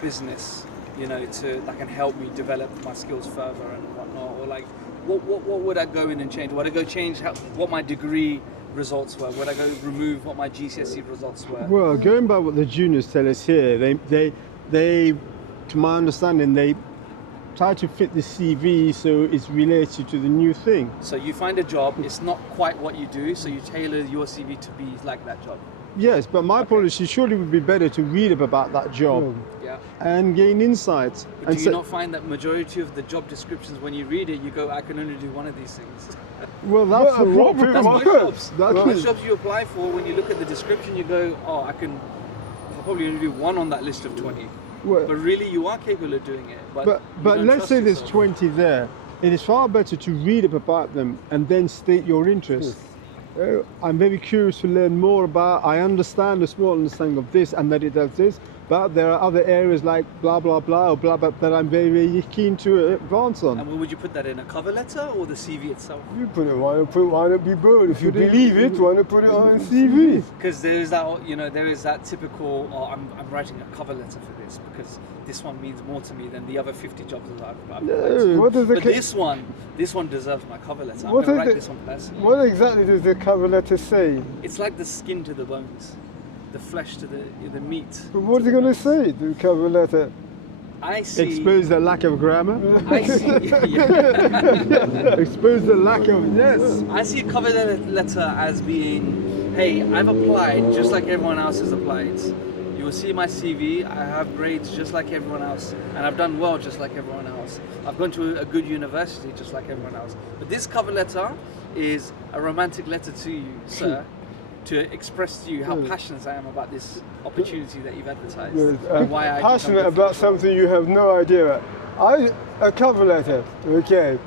business, that can help me develop my skills further and whatnot. Or like, what would I go in and change? Would I go change what my degree results were? Would I go remove what my GCSE results were? Well, going by what the juniors tell us here, they, to my understanding, they try to fit the CV so it's related to the new thing. So you find a job, it's not quite what you do, so you tailor your CV to be like that job. Yes, but my policy surely would be better to read up about that job Yeah. and gain insights. But do you not find that majority of the job descriptions, when you read it, you go, I can only do one of these things? Well, that's the Well, problem. That's most jobs. That's Most jobs you apply for, when you look at the description, you go, oh, I'll probably only do one on that list of 20. Well, But really, you are capable of doing it. But but you don't let's trust say there's yourself. 20 there. It is far better to read up about them and then state your interest. I'm very curious to learn more about. I understand a small understanding of this and that it does this, but there are other areas like blah blah blah or blah blah that I'm very, very keen to advance on. And would you put that in a cover letter or the CV itself? You put it, why not be bold? If you believe it, why not put it on CV? Because there is that, there is that typical, I'm writing a cover letter for this because this one means more to me than the other 50 jobs that I've applied. What does the But this one deserves my cover letter. I'm What going to is write it- this one personally. What exactly does the cover letter say? It's like the skin to the bones, the flesh to the meat. But what is it going to say, the cover letter? I see. Expose the lack of grammar. I see. Yeah. Expose the lack of yes. I see a cover letter as being, hey, I've applied just like everyone else has applied. You will see my CV. I have grades just like everyone else, and I've done well just like everyone else. I've gone to a good university just like everyone else. But this cover letter is a romantic letter to you, sir, to express to you how passionate I am about this opportunity that you've advertised. And why I Passionate about something you have no idea about. A cover letter, okay.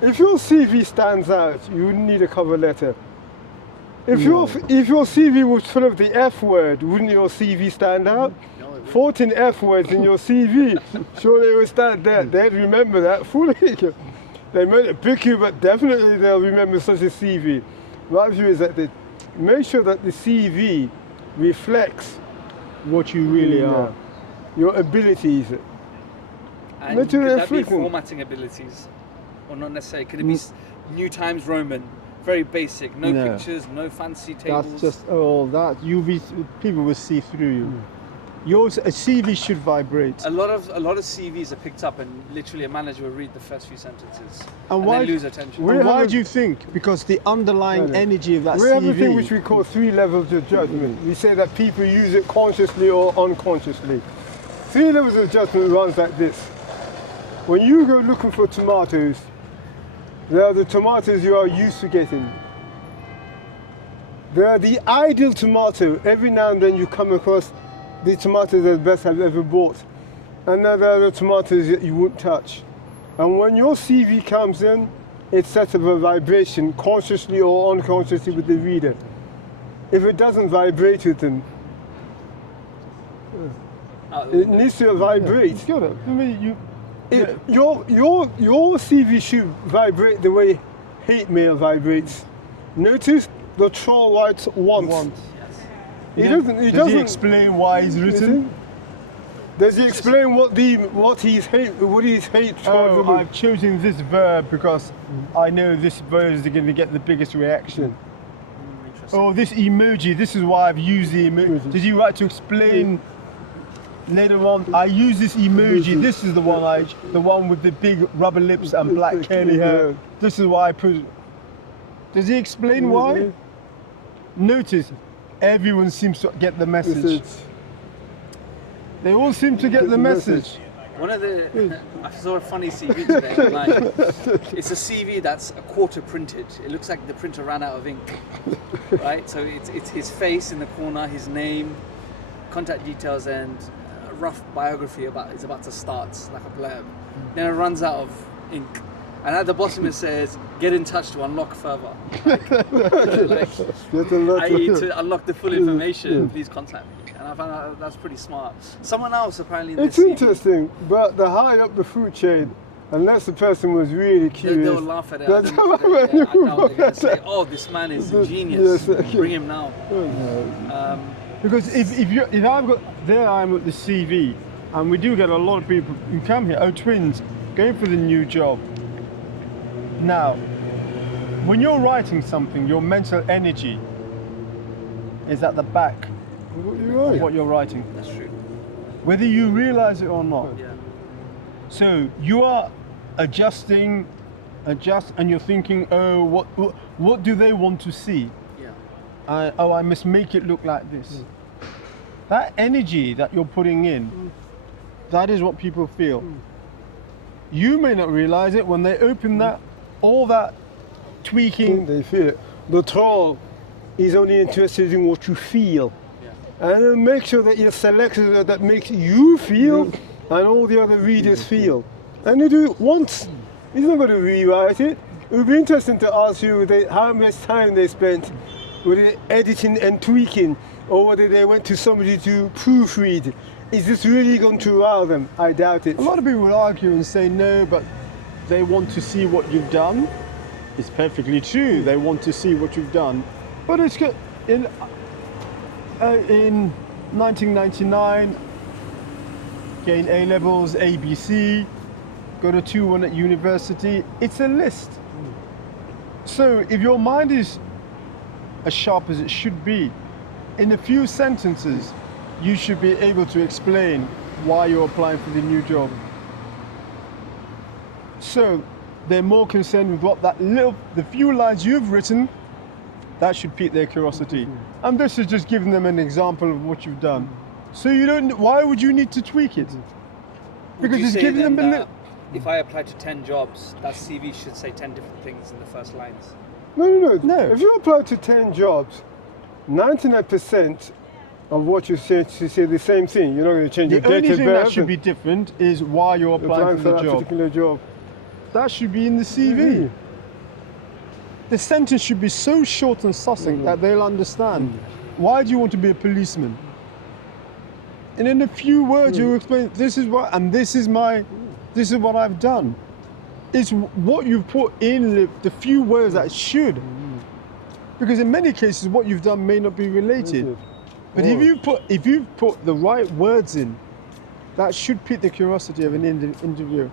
If your CV stands out, you wouldn't need a cover letter. If your CV was full of the F word, wouldn't your CV stand out? 14 F words in your CV, surely it would stand there. They'd remember that fully. They might pick you, but definitely they'll remember such a CV. My view is that they make sure that the CV reflects What you really are. your abilities. And Literally could that be freaking- formatting abilities? Or not necessarily? Could it be New Times Roman? Very basic, no No. pictures, no fancy tables. That's just all that. People will see through you. A CV should vibrate. A lot of CVs are picked up, and literally a manager will read the first few sentences And and why- then lose attention. And why have a- do you think? Because the underlying No. energy of that We have a thing CV. which we call 3 levels of judgment. We say that people use it consciously or unconsciously. 3 levels of judgment runs like this. When you go looking for tomatoes, they are the tomatoes you are used to getting. They are the ideal tomato. Every now and then you come across the tomatoes that best I've ever bought. And then there are the tomatoes that you won't touch. And when your CV comes in, it sets up a vibration consciously or unconsciously with the reader. If it doesn't vibrate with them, it needs to vibrate. It's got it. I mean, you. Your CV should vibrate the way hate mail vibrates. Notice the troll writes once. He doesn't. He Does he doesn't. explain why he's written? Does he explain what his hate? Oh, I've chosen this verb because I know this verb is going to get the biggest reaction. Interesting. Oh, this emoji. This is why I've used the emoji. Did you write to explain later on? I use this emoji. This is the one with the big rubber lips and black curly hair. This is why I put. Does he explain why? Notice, everyone seems to get the message. They all seem to get the message. One of the, I saw a funny CV today online. It's a CV that's a quarter printed. It looks like the printer ran out of ink, right? So it's his face in the corner, his name, contact details, and a rough biography it's about to start, like a blurb. Then it runs out of ink. And at the bottom it says, get in touch to unlock further. I.e. to unlock the full information, please contact me. And I found out that's pretty smart. Someone else apparently in It's this CV, interesting, but the higher up the food chain, unless the person was really curious, they'll laugh at it. that's I doubt they're going to say, oh, this man is a genius. Yes, okay. Bring him now. Because if I've got there, I'm at the CV, and we do get a lot of people who come here. Oh, twins, going for the new job. Now, when you're writing something, your mental energy is at the back of what you're writing, That's true. whether you realize it or not. Yeah. So you are adjust, and you're thinking, oh, what do they want to see? Yeah. I must make it look like this. That energy that you're putting in, that is what people feel. You may not realize it when they open that, all that tweaking. They feel it. The troll is only interested in what you feel. Yeah. And then make sure that you select that makes you feel and all the other readers feel. And you do it once. He's not going to rewrite it. It would be interesting to ask you how much time they spent with it editing and tweaking, or whether they went to somebody to proofread. Is this really going to wow them? I doubt it. A lot of people will argue and say no, but they want to see what you've done. It's perfectly true. They want to see what you've done. But it's good. In 1999, gained A levels, ABC, got a 2-1 at university. It's a list. So if your mind is as sharp as it should be, in a few sentences, you should be able to explain why you're applying for the new job. So they're more concerned with what the few lines you've written, that should pique their curiosity. And this is just giving them an example of what you've done. So why would you need to tweak it? Would Because you it's say giving then them that if I apply to 10 jobs, that CV should say 10 different things in the first lines? No. No. If you apply to 10 jobs, 99% of what you say to say the same thing. You're not going to change The your date only of thing birth. that should be different is why you're applying for the that job. particular job. That should be in the CV. The sentence should be so short and succinct that they'll understand. Why do you want to be a policeman? And in a few words, you explain, this is what I've done. It's what you've put in the few words that should. Because in many cases, what you've done may not be related. But if you put the right words in, that should pique the curiosity of an interview.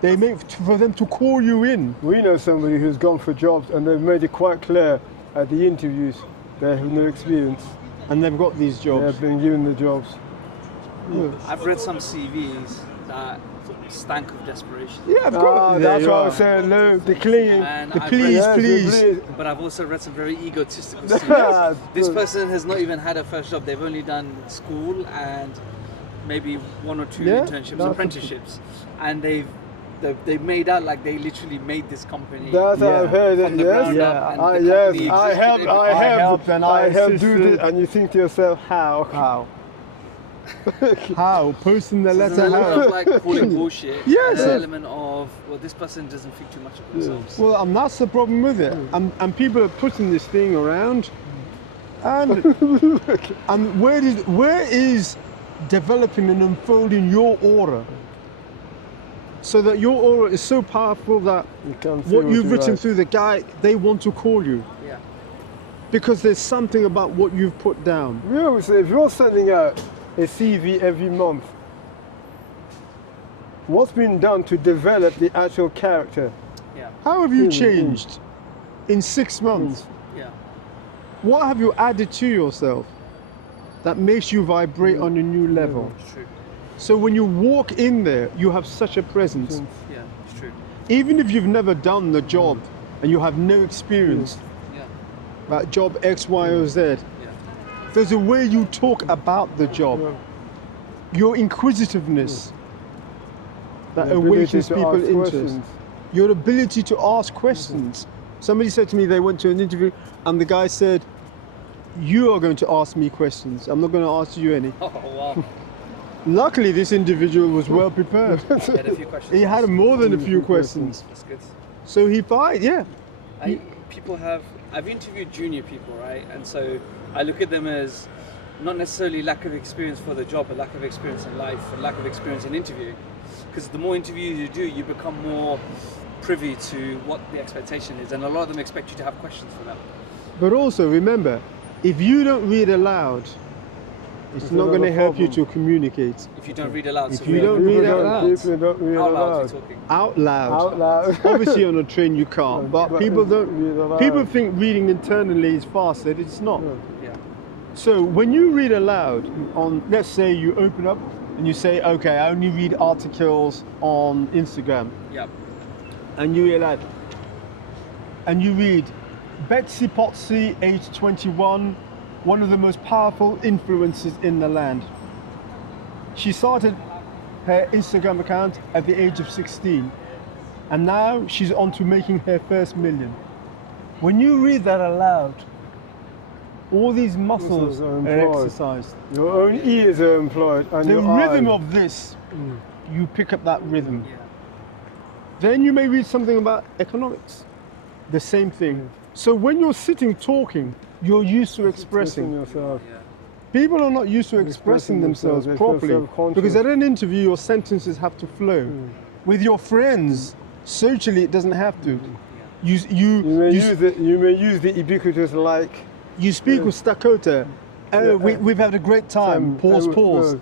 They make for them to call you in. We know somebody who's gone for jobs and they've made it quite clear at the interviews they have no experience. And they've got these jobs. They've been given the jobs. I've read some CVs that stank of desperation. Yeah, I've got it. That's There what I you was are. saying, no, the clinging. And The I've please, read- please. But I've also read some very egotistical CVs. This person has not even had a first job. They've only done school and maybe 1 or 2 Yeah, internships, that's apprenticeships, and they've made out like they literally made this company. That's how I've heard it, From the yes. ground Yeah. up, and I, the yes, company I existed helped, in- I helped do assisted. this, and you think to yourself, how? How? How? Posting the There's letter an element how? of like calling bullshit. Yes. And an element of, well, this person doesn't think too much of themselves. Well, and that's the problem with it. And people are putting this thing around. And and where is developing and unfolding your aura? So that your aura is so powerful that You can't say what you've you written like. through the guy, they want to call you. Yeah. Because there's something about what you've put down. We always say, if you're sending out a CV every month, what's been done to develop the actual character? Yeah. How have you changed in 6 months? Yeah. What have you added to yourself that makes you vibrate on a new level? It's true. So when you walk in there, you have such a presence. Yeah, it's true. Even if you've never done the job and you have no experience Yeah. about job X, Y, or Z, Yeah. there's a way you talk about the job. Your inquisitiveness that The ability awakens to people's ask interest. questions. Your ability to ask questions. Somebody said to me they went to an interview and the guy said, "You are going to ask me questions. I'm not going to ask you any." Oh wow. Luckily, this individual was well prepared. He had a few questions. He had more than a few questions. That's good. So he fired, yeah. I've interviewed junior people, right? And so I look at them as not necessarily lack of experience for the job, but lack of experience in life and lack of experience in interviewing. Because the more interviews you do, you become more privy to what the expectation is, and a lot of them expect you to have questions for them. But also remember, if you don't read aloud, it's not going to another help you problem. to communicate If you don't read aloud, If so you we are don't reading read out loud. People don't read How loud are aloud. you talking? out loud. Out loud. Obviously on a train you can't, but But people read don't. aloud. People think reading internally is fast, and it's not. Yeah. So when you read aloud on, let's say you open up and you say, okay, I only read articles on Instagram, Yeah. and you read aloud, and you read Betsy Potsy, age 21, one of the most powerful influencers in the land. She started her Instagram account at the age of 16, and now she's on to making her first million. When you read that aloud, all these muscles Muscles are are employed. exercised. Your own ears are employed and The your rhythm eyes. of this, you pick up that rhythm. Yeah. Then you may read something about economics. the same thing. So when you're sitting talking, you're used to expressing. yourself. Yeah. People are not used to expressing themselves themselves, they feel properly self-conscious. because at an interview your sentences have to flow. With your friends, socially it doesn't have to. You may use the ubiquitous like. You speak with staccato. Oh, we've had a great time. Pause.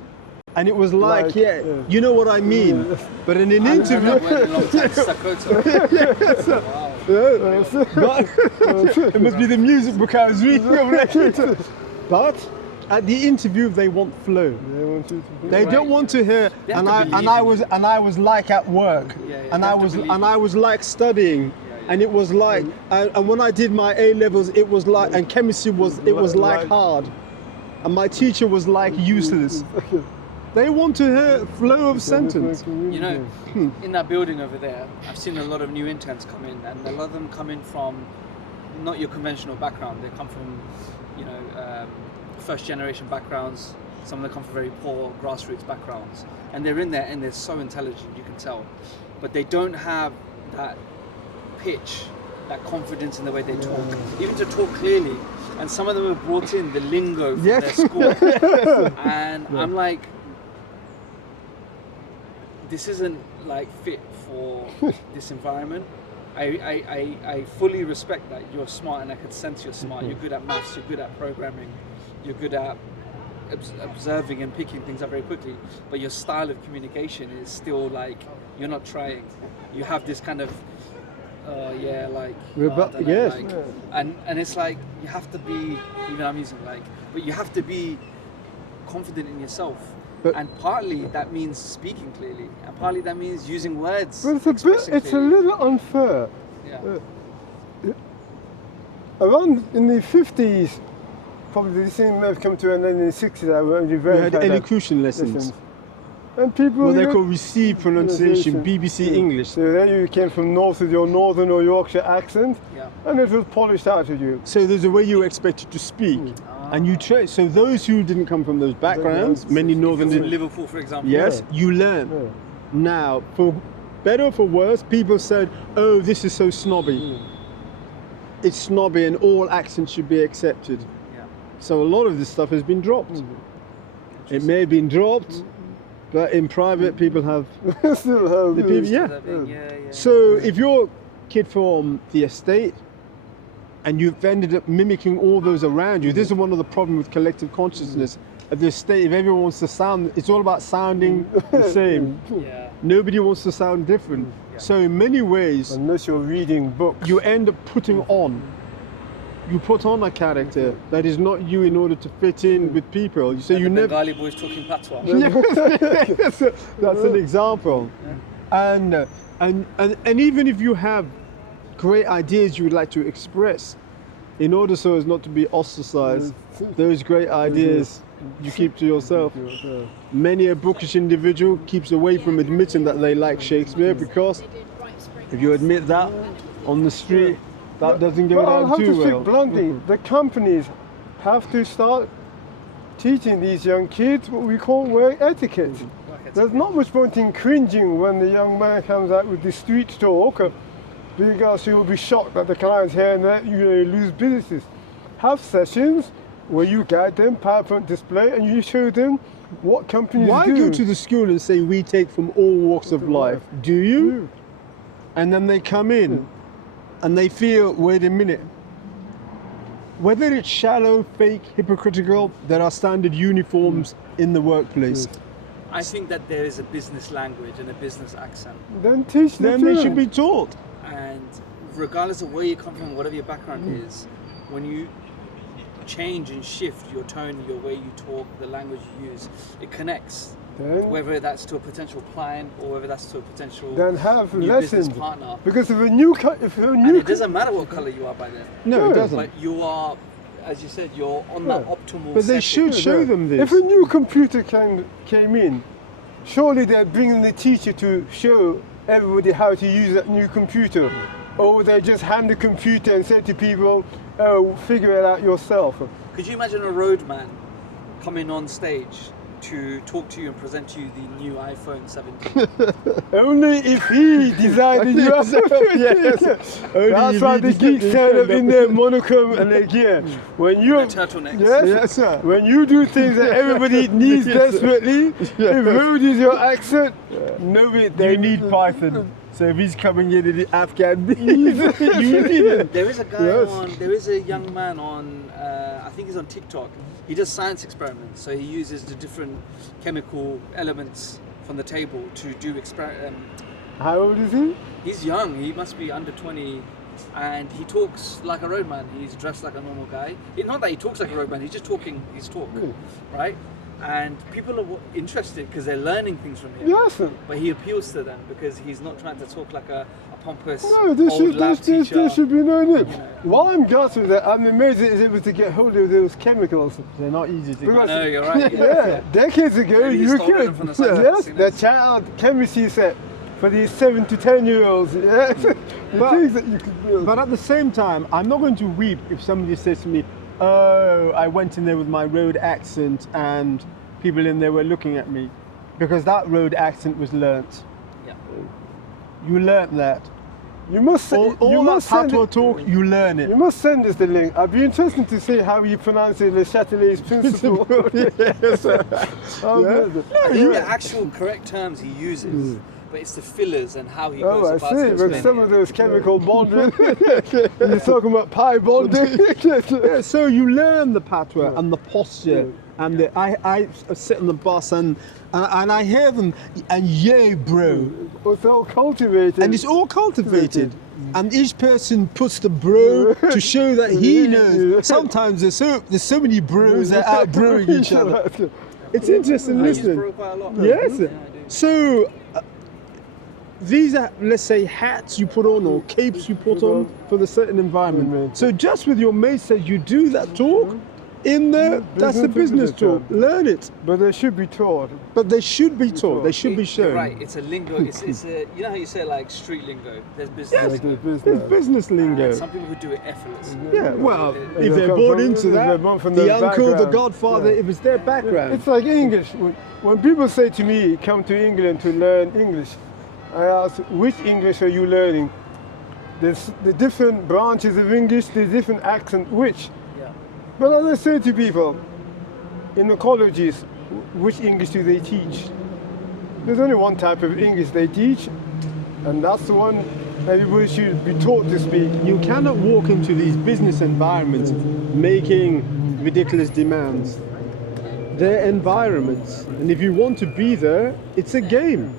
And it was like, you know what I mean. But in an interview, I've went a long time staccato. but it must be the music book I was reading. But at the interview, they want flow. They want you to be. They don't want to hear. They have And to I believe was like at work, and they I have to was believe and I was like studying, and it was like. And when I did my A levels, it was like, and chemistry was like hard, and my teacher was like useless. They want to hear flow of sentence. You know, in that building over there, I've seen a lot of new interns come in, and a lot of them come in from not your conventional background. They come from, you know, first generation backgrounds. Some of them come from very poor grassroots backgrounds, and they're in there and they're so intelligent, you can tell, but they don't have that pitch, that confidence in the way they talk, even to talk clearly. And some of them have brought in the lingo from their school, and I'm like, this isn't like fit for this environment. I fully respect that you're smart, and I could sense you're smart. You're good at maths, you're good at programming, you're good at observing and picking things up very quickly, but your style of communication is still like, you're not trying. You have this kind of and it's like, you have to be, even I'm using like, but you have to be confident in yourself. And partly that means speaking clearly, and partly that means using words. But it's a little unfair. Yeah. Around in the 50s, probably this thing may have come to an end in the 60s. I was We had elocution lessons. And people. What they call received pronunciation, BBC English. So there you came from north with your northern or Yorkshire accent, Yeah. and it was polished out of you. So there's a way you were expected to speak. And you so those who didn't come from those backgrounds, many northern From didn't. Liverpool, for example. Yes, you learn. Now, for better or for worse, people said, "Oh, this is so snobby. It's snobby, and all accents should be accepted." Yeah. So a lot of this stuff has been dropped. It may have been dropped, but in private, people have. Still have The people, this. So if you're a kid from the estate, and you've ended up mimicking all those around you, this is one of the problems with collective consciousness. At the estate, if everyone wants to sound, it's all about sounding the same. Yeah. Nobody wants to sound different. So in many ways, Unless you're reading books. you end up putting on. You put on a character that is not you in order to fit in with people. So And you the never. Bengali boys talking patois. That's an example. And even if you have great ideas you would like to express, in order so as not to be ostracized, those great ideas you keep to yourself. Many a bookish individual keeps away from admitting that they like Shakespeare, because if you admit that on the street, that doesn't go But I'll down have too to say well. bluntly, the companies have to start teaching these young kids what we call work etiquette. There's not much point in cringing when the young man comes out with the street talk, because you'll be shocked that the clients here and there, you lose businesses. Have sessions where you guide them, PowerPoint display, and you show them what companies Why do. go to the school and say we take from all walks of life? Do you? And then they come in and they feel, wait a minute. Whether it's shallow, fake, hypocritical, there are standard uniforms in the workplace. I think that there is a business language and a business accent. Then teach them. Then they should be taught. And regardless of where you come from, whatever your background is, when you change and shift your tone, your way you talk, the language you use, it connects. Whether that's to a potential client or whether that's to a potential Then have new lessons. business partner. Because And it doesn't matter what color you are by then. No, it doesn't. But you are, as you said, you're on that optimal. But they setting. should show them this. If a new computer came in, surely they're bringing the teacher to show everybody how to use that new computer. Or they just hand the computer and say to people, oh, figure it out yourself. Could you imagine a roadman coming on stage to talk to you and present to you the new iPhone 17. Only if he designed the Yes. Only That's if why he the did geeks it. turn up in their monochrome and their gear. When you Turtlenecks. yes, Yes, sir. when you do things that everybody needs Yes, sir. desperately, if road is your accent, nobody They need Python. So if he's coming in the Afghan, you need him. There is a guy Yes. there is a young man on, I think he's on TikTok. He does science experiments. So he uses the different chemical elements from the table to do How old is he? He's young, he must be under 20, and he talks like a roadman. He's dressed like a normal guy. Not that he talks like a roadman, he's just talking his talk, right? And people are interested because they're learning things from him. Yes. But he appeals to them because he's not trying to talk like a pompous No, there old lab teacher. there should be no need. You know. Why I'm gutted that I'm amazed that he's able to get hold of those chemicals. They're not easy to Because- I know, you're right. Yeah, decades ago Maybe he you stole them could. from the science Yes, the child chemistry set for these 7 to 10-year-olds. Yes, the But- things that you could build. But at the same time, I'm not going to weep if somebody says to me, "Oh, I went in there with my road accent and people in there were looking at me," because that road accent was learnt. Yeah. You learnt that. you must All you that must send patois it, talk, you learn it. you must send us the link. I'd be interested to see how you pronounce it, Le Chatelet's principle. Yes, sir. Oh, Yeah. good. I think the actual correct terms he uses, but it's the fillers and how he goes Oh, I about see. But explaining some it. of those chemical bonding, you're talking about pi bonding. Yeah, so you learn the patois and the posture and I sit on the bus and I hear them and yeah, bro, It's all cultivated. and it's all cultivated. And each person puts the bro to show that he knows. Sometimes there's so many bros that are outbrewing each other. It's interesting I use listening. bro quite a lot. Yes. Yeah, I do. So these are, let's say, hats you put on or capes you put on for the certain environment. So just with your mate says you do that talk in there, that's the business talk. Learn it. But they should be taught. But they should be taught. They should be You're shown. right, it's a lingo. It's a, you know how you say like street lingo. There's business Like the lingo. It's business. business lingo. Some people would do it effortlessly. Yeah, well, They if they're come born from- into if they're that, born from the that uncle, the background. godfather, Yeah. if it's their background. It's like English. When people say to me, come to England to learn English, I ask, which English are you learning? There's the different branches of English, the different accent, which? Yeah. But as I say to people, in the colleges, which English do they teach? There's only one type of English they teach, and that's the one everybody should be taught to speak. You cannot walk into these business environments making ridiculous demands. They're environments, and if you want to be there, it's a game.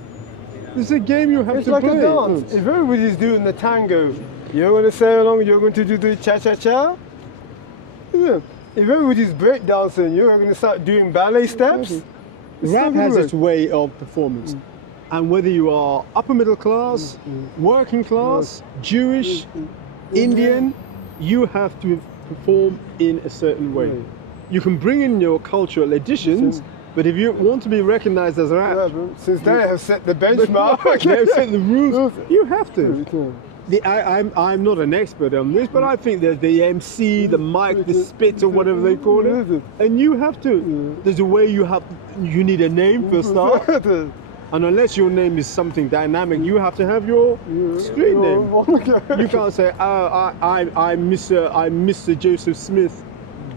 It's a game you have It's to like play. a dance. If everybody's doing the tango, you're going to say along, you're going to do the cha-cha-cha? Yeah. If everybody's breakdancing, you're going to start doing ballet steps? It's Rap not has gonna its way of performance. And whether you are upper middle class, working class, Jewish, Indian, you have to perform in a certain way. You can bring in your cultural additions, but if you want to be recognized as Yeah, rap, but since they have set the benchmark, they've set the rules, you have to. Yeah. I'm not an expert on this, but I think there's the MC, the mic, the spit, or whatever they call it, and you have to. There's a way you need a name for a start, and unless your name is something dynamic, you have to have your street name. You can't say, "Oh, I'm Mr. Joseph Smith."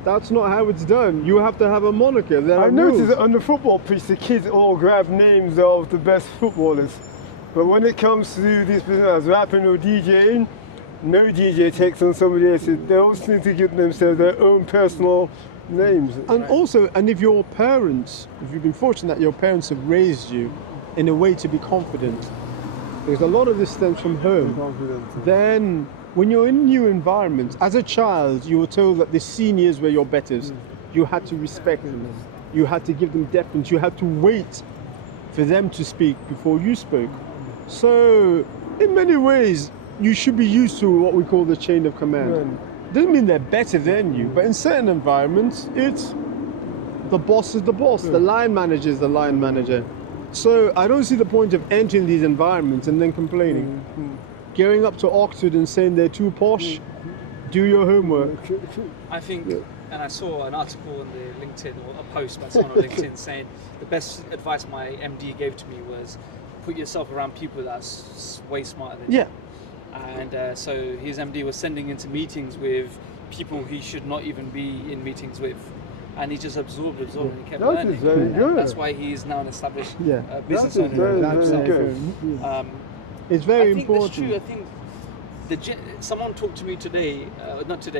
That's not how it's done. You have to have a moniker. There I are noticed rules. that on the football pitch, the kids all grab names of the best footballers. But when it comes to these businesses, rapping or DJing, no DJ takes on somebody else's. They always need to give themselves their own personal names. And also, and if your parents, if you've been fortunate that your parents have raised you in a way to be confident, because a lot of this stems from home, then when you're in new environments, as a child, you were told that the seniors were your betters. You had to respect them. You had to give them deference. You had to wait for them to speak before you spoke. So, in many ways, you should be used to what we call the chain of command. Doesn't mean they're better than you, but in certain environments, it's the boss is the boss, the line manager is the line manager. So I don't see the point of entering these environments and then complaining. Going up to Oxford and saying they're too posh, do your homework. I think and I saw an article on the LinkedIn, or a post by someone on LinkedIn saying the best advice my MD gave to me was put yourself around people that's way smarter than you. Yeah. And so his MD was sending into meetings with people he should not even be in meetings with. And he just absorbed, and he kept That learning. is very And good. that's why he is now an established Yeah. business That is owner. very, himself. very good. It's very I think important. that's true. I think someone talked to me today,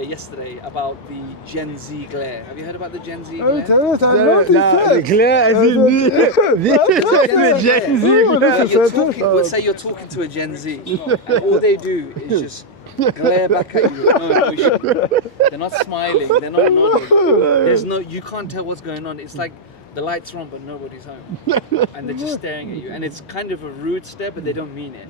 yesterday, about the Gen Z glare. Have you heard about the Gen Z Oh, glare? tell us, I love this the text. glare as in the Gen Z Oh, glare. this is You're fantastic. talking, let's say you're talking to a Gen Z, and all they do is just glare back at you with no emotion. They're not smiling, they're not nodding. You can't tell what's going on. It's like the lights are on, but nobody's home, and they're just staring at you. And it's kind of a rude stare, but they don't mean it.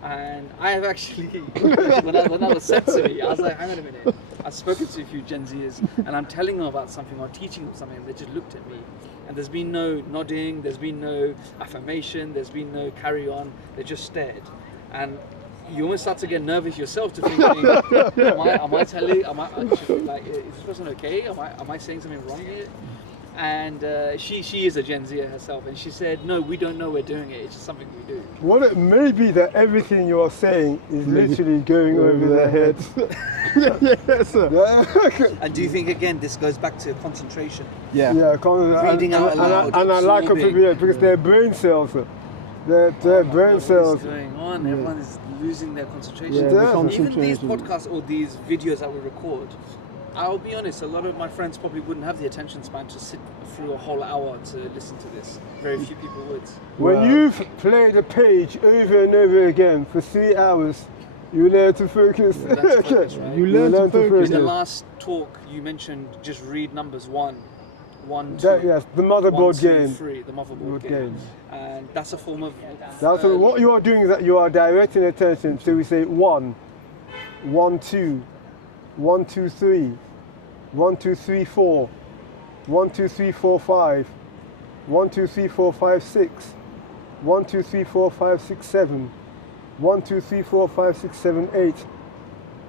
And I have actually, when that was said to me, I was like, hang on a minute. I've spoken to a few Gen Zers, and I'm telling them about something or teaching them something, and they just looked at me. And there's been no nodding, there's been no affirmation, there's been no carry on. They just stared. And you almost start to get nervous yourself to think, am I like, is this person okay? Am I saying something wrong here? And she is a Gen Z herself, and she said, no, we don't know we're doing it, it's just something we do. Well, it may be that everything you are saying is literally going over their heads. Yes, sir. And do you think, again, this goes back to concentration? Yeah. Yeah, Reading out aloud, and I like absorbing. it because they're brain cells. They're brain What cells. is going on? Everyone is losing their concentration. Yeah, the Even these concentration. podcasts or these videos that we record, I'll be honest, a lot of my friends probably wouldn't have the attention span to sit through a whole hour to listen to this. Very few people would. When you've played a page over and over again for 3 hours, you learn to focus. You learn to focus, right? You learn to focus. In the last talk, you mentioned just read numbers 1, 2. Yes, the 1, motherboard 2, game. 3, the motherboard Game. game. And that's a form of. That's what you are doing is that you are directing attention. So we say 1, 1, 2, 1, 2, 3, 1, 2, 3, 4, 1, 2, 3, 4, 5, 1, 2, 3, 4, 5, 6, 1, 2, 3, 4, 5, 6, 7, 1, 2, 3, 4, 5, 6, 7, 8.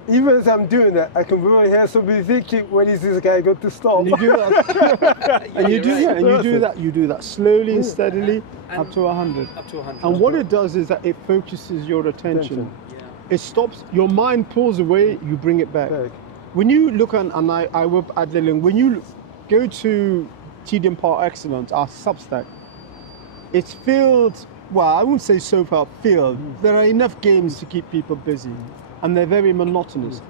Even as I'm doing that, I can really hear somebody thinking, when is this guy going to stop? And you do that. and you you're do right. that. And you do that slowly and steadily And- up to 100. Up to 100. And what it does is that it focuses your attention. Yeah. It stops. Your mind pulls away. You bring it back. Back. When you look on, and I will add the link. When you go to Tedium Par Excellence, our Substack, it's filled. Well, I wouldn't say so far filled. There are enough games to keep people busy, and they're very monotonous.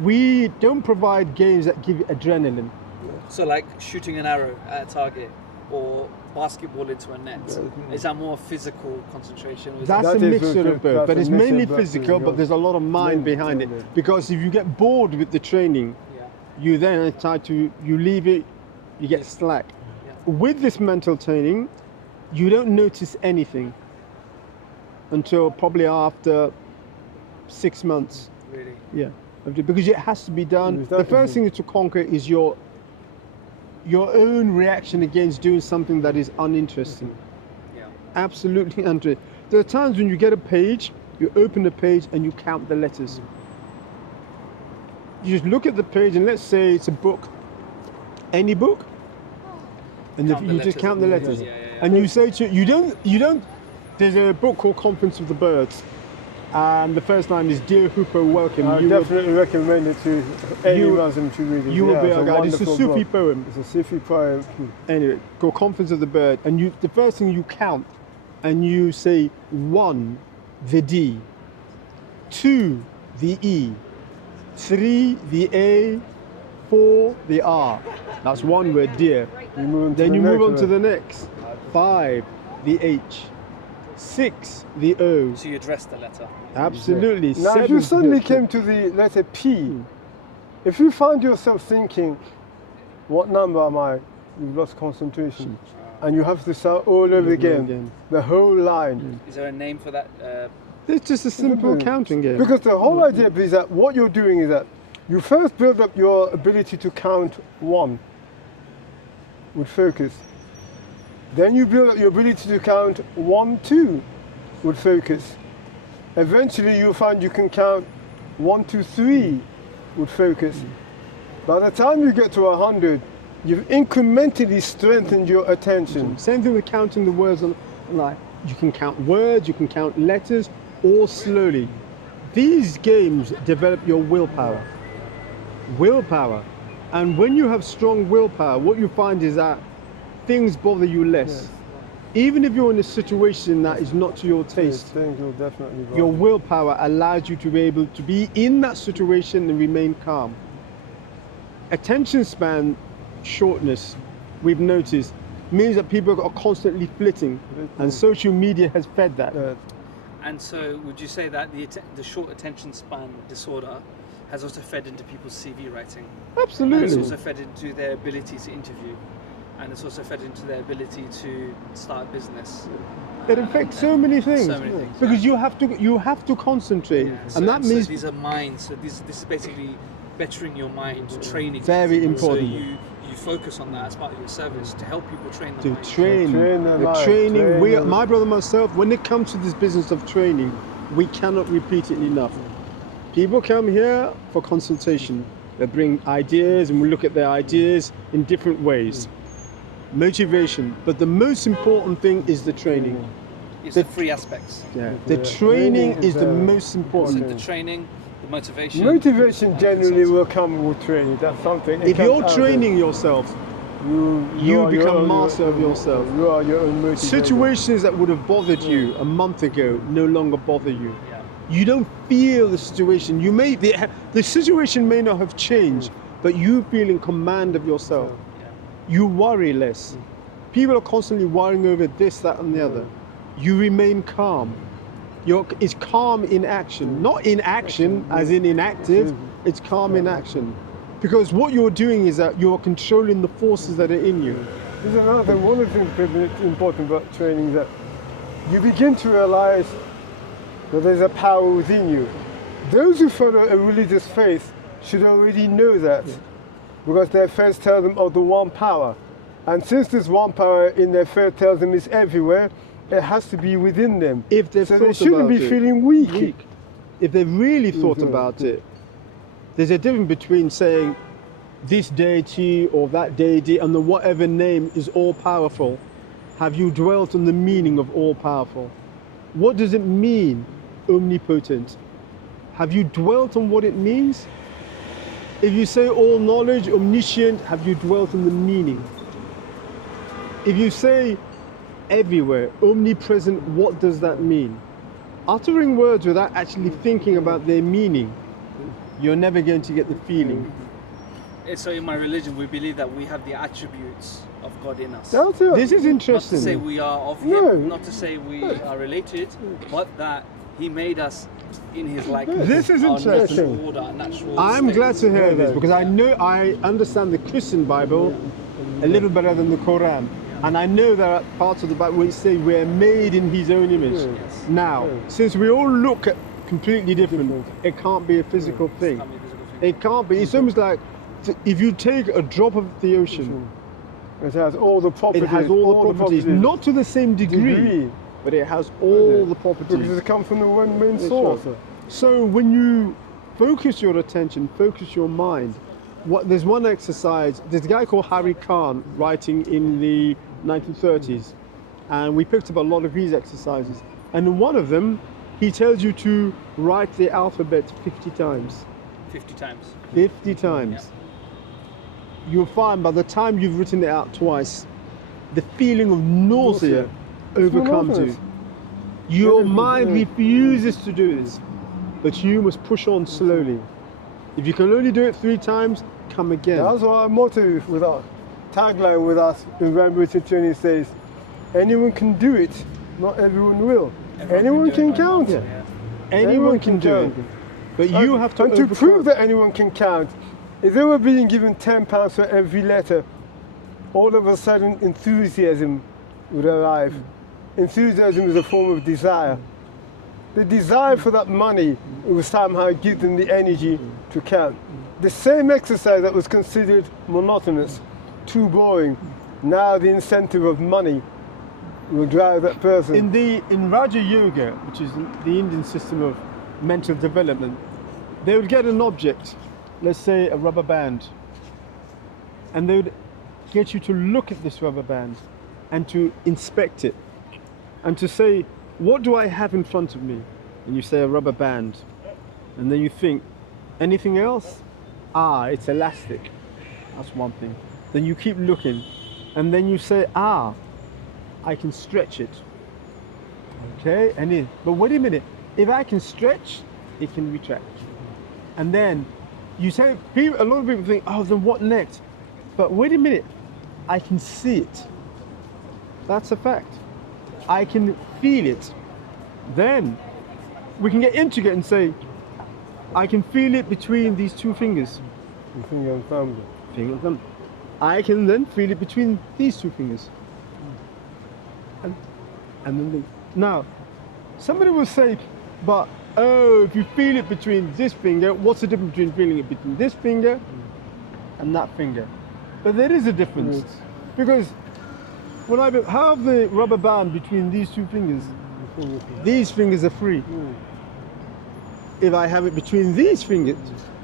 We don't provide games that give you adrenaline. So like shooting an arrow at a target or basketball into a net. Is that more physical concentration? Or is That's That a is mixture okay. of both, That's but a it's mixture mainly of both, physical, yeah. but there's a lot of mind Mainly, behind it. yeah. Because if you get bored with the training, yeah. you then try to, you leave it, you get slack. Yeah. With this mental training, you don't notice anything until probably after 6 months. Really? Yeah, because it has to be done. It's The definitely- first thing to conquer is your own reaction against doing something that is uninteresting. Yeah. Absolutely uninteresting. There are times when you get a page, you open the page and you count the letters. You just look at the page and let's say it's a book, any book, and Count the you just letters. count the letters. Yeah, yeah, yeah. And you say to you don't. There's a book called Conference of the Birds, and the first line is Dear Hooper, welcome. I You will- definitely recommend it to any you- Muslim to read it. you will Yeah, be it's our guide. It's a wonderful Sufi book. poem. It's a Sufi poem. Anyway, called Conference of the Bird, and the first thing you count, and you say 1, the D, 2, the E, 3, the A, 4, the R. That's one word, dear. You move on to Then the you move next on to one. the next. 5, the H, 6, the O. So you address the letter. Absolutely. Now, if 7, you suddenly the- came to the letter P, if you found yourself thinking, what number am I? You've lost concentration. And you have to start all over again, the whole line. Is there a name for that? It's just a simple Simple. counting game. Because the whole idea is that what you're doing is that you first build up your ability to count 1 with focus. Then you build up your ability to count 1, 2 with focus. Eventually you'll find you can count 1, 2, 3 with focus. By the time you get to 100, you've incrementally strengthened your attention. Same thing with counting the words on, like you can count words, you can count letters, or slowly. These games develop your willpower. Willpower. And when you have strong willpower, what you find is that things bother you less. Yes. Even if you're in a situation that is not to your Yes, taste, things will definitely bother your you. willpower allows you to be able to be in that situation and remain calm. Attention span shortness, we've noticed, means that people are constantly flitting, and social media has fed that. And so, would you say that the short attention span disorder has also fed into people's CV writing? And it's Absolutely. also fed into their ability to interview, and it's also fed into their ability to start a business. It affects so many things. So many things, Because you have to concentrate, So- and that so means these are minds. So this is basically bettering your mind, training. Very it. important. So you focus on that as part of your service to help people train the to mind. train. Train their The mind, training. train My brother and myself, when it comes to this business of training, we cannot repeat it enough. People come here for consultation. They bring ideas, and we look at their ideas in different ways. Motivation, but the most important thing is the training. It's the three aspects. Yeah. The Yeah. training Training is the is, most So important. the training, the motivation. Motivation generally will come with training. That's something. it If comes you're out of training yourself, you are your become own- master of yourself. You are your own motivator. situations that would have bothered you a month ago no longer bother you. Yeah. You don't feel the situation. The situation may not have changed, but you feel in command of yourself. You worry less. People are constantly worrying over this, that, and the other. You remain calm. It's calm in action, not in action as in inactive. It's calm in action, because what you're doing is that you're controlling the forces that are in you. There's another thing. One of the things that's important about training is that you begin to realize that there's a power within you. Those who follow a religious faith should already know that, because their faith tells them of the one power. And since this one power in their faith tells them is everywhere, it has to be within them. If they've So they thought shouldn't about be it, feeling weak. if they really thought about it, there's a difference between saying this deity or that deity and the whatever name is all powerful. Have you dwelt on the meaning of all powerful? What does it mean, omnipotent? Have you dwelt on what it means? If you say all knowledge, omniscient, have you dwelt on the meaning? If you say everywhere, omnipresent, what does that mean? Uttering words without actually thinking about their meaning, you're never going to get the feeling. So in my religion, we believe that we have the attributes of God in us. That's it. This is Not to say interesting. we are of No. Him, not to say we are related, but that He made us in His likeness. This is our interesting. natural order, our natural I'm state. glad to hear this, because I understand the Christian Bible a little better than the Quran. And I know there are parts of the Bible which say we're made in His own image. Yes. Now, since we all look at completely different, it can't be a physical thing. I mean, physical thing. It can't be. It's almost like if you take a drop of the ocean, It has all the properties. it has all the properties, not to the same degree, but it has all the because properties. it comes from the one main source. So when you focus your attention, focus your mind, there's one exercise, there's a guy called Harry Kahn writing in the 1930s, and we picked up a lot of his exercises. And in one of them, he tells you to write the alphabet 50 times. 50 times. 50 times. You'll find by the time you've written it out twice, the feeling of nausea overcomes you. monotonous. Your Very mind good. refuses to do this, but you must push on slowly. If you can only do it 3 times, come again. That's what our motto with our tagline with us in Rambutan Training says, anyone can do it, not everyone will. Anyone do can it by count. mouth, Yeah. Anyone can do it, but you have to And to overcome. prove that anyone can count, if they were being given £10 for every letter, all of a sudden enthusiasm would arrive. Enthusiasm is a form of desire. The desire for that money will somehow give them the energy to count. The same exercise that was considered monotonous, too boring, now the incentive of money will drive that person. In Raja Yoga, which is the Indian system of mental development, they would get an object, let's say a rubber band, and they would get you to look at this rubber band and to inspect it and to say, what do I have in front of me? And you say a rubber band, and then you think, anything else? Ah, it's elastic. That's one thing. Then you keep looking, and then you say, ah, I can stretch it. Okay, but wait a minute, if I can stretch, it can retract. And then you say, a lot of people think, oh, then what next? But wait a minute, I can see it. That's a fact. I can feel it. Then we can get intricate and say, I can feel it between these two fingers. Finger and thumb. Finger and thumb. I can then feel it between these two fingers. And then now, somebody will say, but oh, if you feel it between this finger, what's the difference between feeling it between this finger and that finger? But there is a difference. Because when I have the rubber band between these two fingers, these fingers are free. If I have it between these fingers,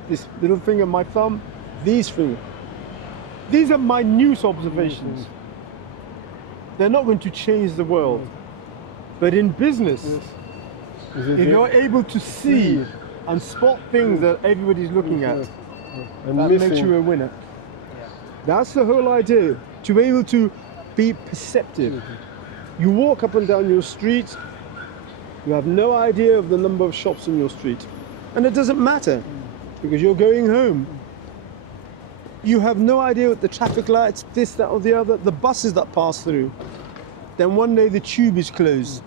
this little finger, my thumb, these fingers, these are minute observations. They're not going to change the world. But in business, if you're able to see and spot things that everybody's looking at, and that makes you a winner. That's the whole idea, to be able to be perceptive. You walk up and down your street, you have no idea of the number of shops in your street. And it doesn't matter, because you're going home. You have no idea what the traffic lights, this, that, or the other, the buses that pass through. Then one day the tube is closed,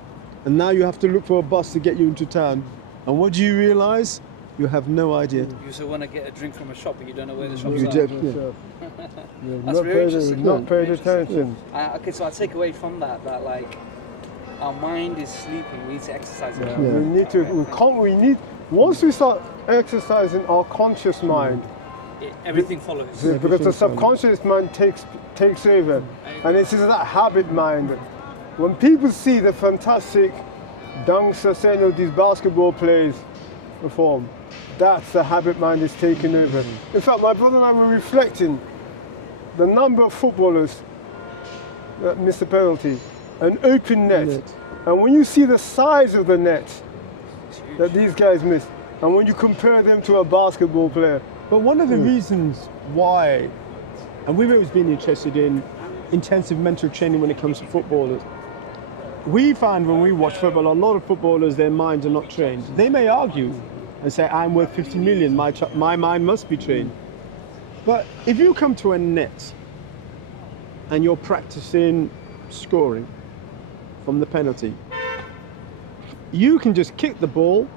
and now you have to look for a bus to get you into town. And what do you realize? You have no idea. You also want to get a drink from a shop, but you don't know where the shops You are. do. That's very interesting. Not paid Very interesting. attention. Okay, so I take away from that like our mind is sleeping. We need to exercise it. We need, once we start exercising our conscious mind, Everything follows. because the subconscious mind takes over, and it's just that habit mind. When people see the fantastic Deng Saseno, these basketball players perform, that's the habit mind is taking over. In fact, my brother and I were reflecting the number of footballers that miss a penalty, an open net, and when you see the size of the net that these guys miss, and when you compare them to a basketball player. But one of the reasons why, and we've always been interested in intensive mental training when it comes to footballers, we find when we watch football, a lot of footballers, their minds are not trained. They may argue and say, I'm worth 50 million, my mind must be trained. But if you come to a net and you're practicing scoring from the penalty, you can just kick the ball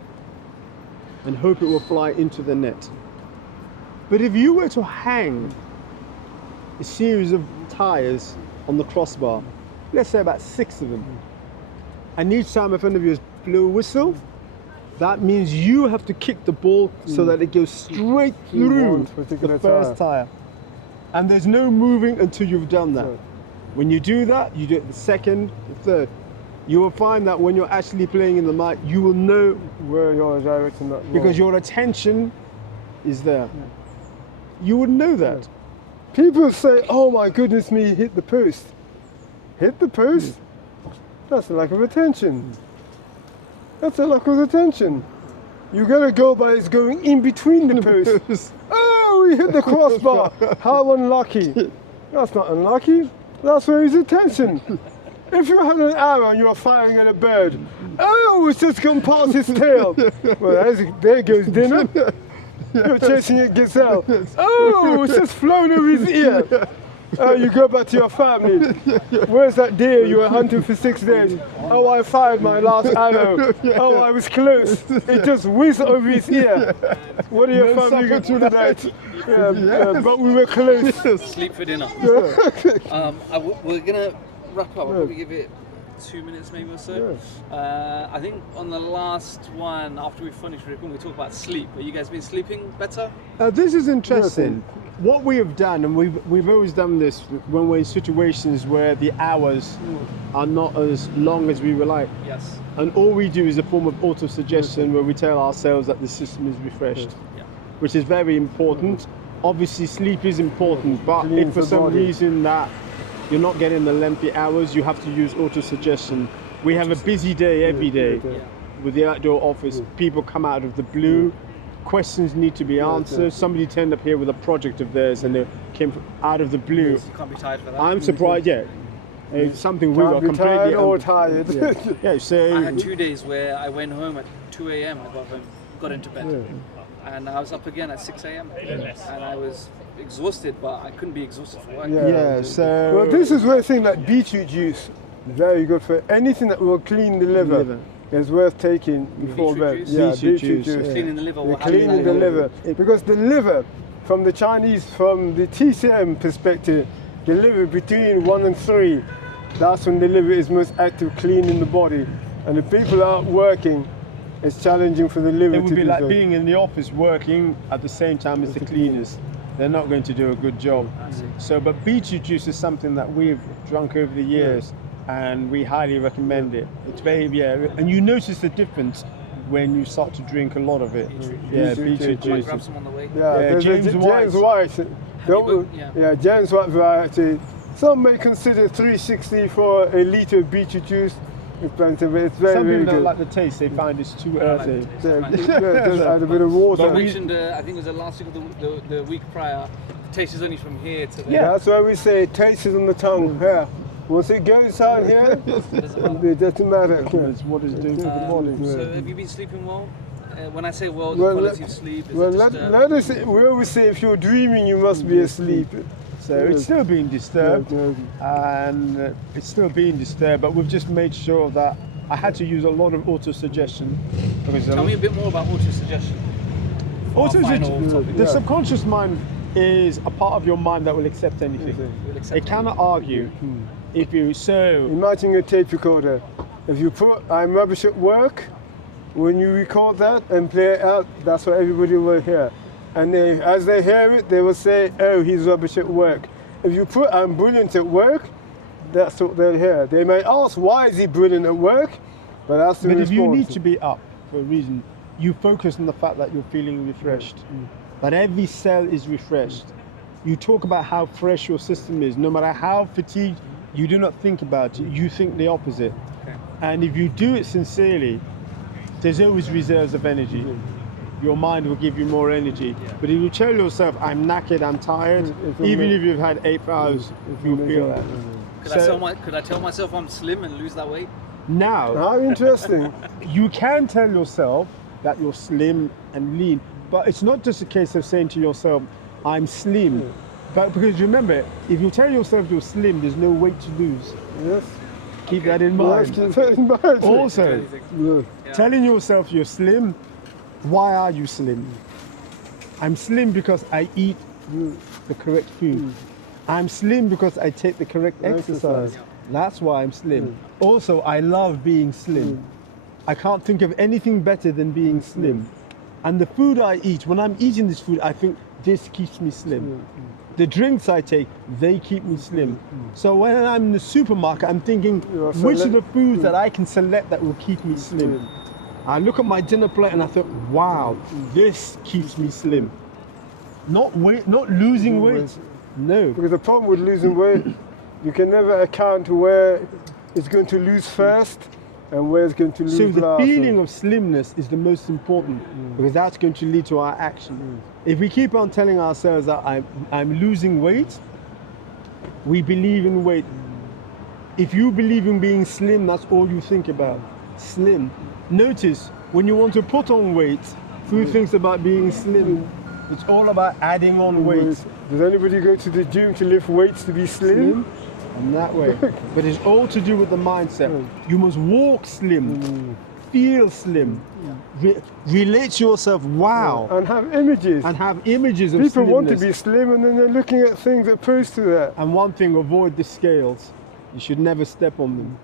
and hope it will fly into the net. But if you were to hang a series of tires on the crossbar, let's say about 6 of them, and each time in front of you blow a whistle, that means you have to kick the ball so that it goes straight through the first tire. And there's no moving until you've done that. When you do that, you do it the second, the third. You will find that when you're actually playing in the night, you will know Where you're directing that ball. because your attention is there. You would know that. People say, oh my goodness me, hit the post. Hit the post? That's a lack of attention. That's a lack of attention. You gotta go by it's going in between the posts. Oh, we hit the crossbar. How unlucky. That's not unlucky. That's where his attention. If you had an arrow and you were firing at a bird, oh, it's just gone past his tail. Well, there goes dinner. You're chasing a gazelle. Oh, it's just flown over his ear. Oh, you go back to your family. Where's that deer you were hunting for 6 days? Oh, I fired my last arrow. Oh, I was close. It just whizzed over his ear. What are your family going to do tonight? But we were close. Sleep for dinner. We're gonna wrap up. I'll probably give it 2 minutes maybe or so. I think on the last one, after we finish recording, we talk about sleep. Have you guys been sleeping better? This is interesting. What we have done, and we've always done this when we're in situations where the hours are not as long as we would like. Yes. And all we do is a form of auto-suggestion where we tell ourselves that the system is refreshed, which is very important. obviously sleep is important, but Cleans if for the some body. reason that you're not getting the lengthy hours, you have to use auto-suggestion. We have a busy day every day with the outdoor office. People come out of the blue, questions need to be answered. Somebody turned up here with a project of theirs and they came out of the blue. You can't be tired for that. I'm surprised, it's something we were Can't be completely tired or tired. Yeah, so I had 2 days where I went home at 2 a.m. I got into bed, and I was up again at 6 a.m. and I was exhausted, but I couldn't be exhausted for work. yeah, so Well, this is where I think that beetroot juice, very good for anything that will clean the liver. Is worth taking before Beetroot bed. juice? Yeah, Beetroot beetroot juice, juice. yeah. Cleaning the liver. They're What happens cleaning in the the liver. Because the liver, from the Chinese, from the TCM perspective, the liver between 1 and 3, that's when the liver is most active cleaning the body. And if people aren't working, it's challenging for the liver it to would be do like so. being in the office working at the same time as the cleaners. They're not going to do a good job. So, but beetroot juice is something that we've drunk over the years, and we highly recommend it. It's very, and you notice the difference when you start to drink a lot of it. Yeah, Beetroot beetroot juice. I might juice. grab some on the way. Yeah, there's a James James White. White. Don't- Yeah. James White variety. Some may consider 360 for a litre of beetroot juice. Expensive, but it's very, Some very people don't good. like the taste; they find it's too earthy. Just add a bit of water. You mentioned, I think it was the last week or the week prior, the taste is only from here to there. Yeah. That's why we say it tastes on the tongue. Yeah. Once it goes out here, it doesn't matter. It's what it's doing to the body. So have you been sleeping well? When I say well, Well, the quality of sleep is Well, it let disturbed? us say, we always say if you're dreaming, you must be asleep. So it's still being disturbed, and it's still being disturbed. But we've just made sure that I had to use a lot of auto-suggestion because Tell me a bit more about auto-suggestion. The subconscious mind is a part of your mind that will accept anything. It cannot argue. If you Imagine a tape recorder. If you put "I'm rubbish at work," when you record that and play it out, that's what everybody will hear. And as they hear it, they will say, "Oh, he's rubbish at work." If you put "I'm brilliant at work," that's what they'll hear. They may ask, "Why is he brilliant at work?" But that's the But response. if you need to be up for a reason, you focus on the fact that you're feeling refreshed. That every cell is refreshed. You talk about how fresh your system is. No matter how fatigued, you do not think about it. You think the opposite. And if you do it sincerely, there's always reserves of energy. Your mind will give you more energy. But if you tell yourself, "I'm knackered, I'm tired," even if you've had 8 hours, you'll feel that. Could I tell myself I'm slim and lose that weight? Now, How interesting. you can tell yourself that you're slim and lean, but it's not just a case of saying to yourself, "I'm slim." But because remember, if you tell yourself you're slim, there's no weight to lose. Yes. Keep that in Well, mind. that's embarrassing. Also, Yeah. telling yourself you're slim, why are you slim? I'm slim because I eat the correct food. I'm slim because I take the correct exercise. That's why I'm slim. Also, I love being slim. I can't think of anything better than being slim. And the food I eat, when I'm eating this food, I think this keeps me slim. The drinks I take, they keep me slim. So when I'm in the supermarket, I'm thinking, You are which are the select- foods that I can select that will keep me slim? I look at my dinner plate and I thought, wow, this keeps me slim. Not losing weight. No. Because the problem with losing weight, you can never account where it's going to lose first and where it's going to lose So the last. feeling of slimness is the most important because that's going to lead to our action. If we keep on telling ourselves that I'm losing weight, we believe in weight. If you believe in being slim, that's all you think about. Slim. Notice when you want to put on weight, who thinks about being slim? It's all about adding on weight. Does anybody go to the gym to lift weights to be slim? And that way. But it's all to do with the mindset. You must walk slim, feel slim, relate to yourself, wow, And have images. and have images of People want to slimness. be slim and then they're looking at things opposed to that. And one thing, avoid the scales. You should never step on them.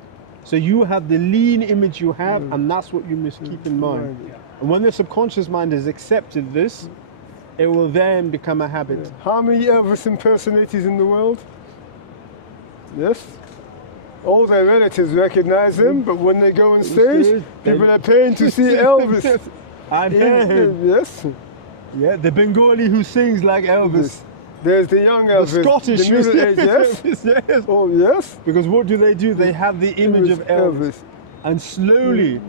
So you have the lean image you have, and that's what you must keep in mind. And when the subconscious mind has accepted this, it will then become a habit. How many Elvis impersonators in the world? Yes. All their relatives recognize him, but when they go on stage, people are paying to see Elvis. I hear him. Yes. Yeah, the Bengali who sings like Elvis. There's the young The Elvis, Scottish the middle age, yes. yes. Oh yes. Because what do? They have the image of Elvis. And slowly,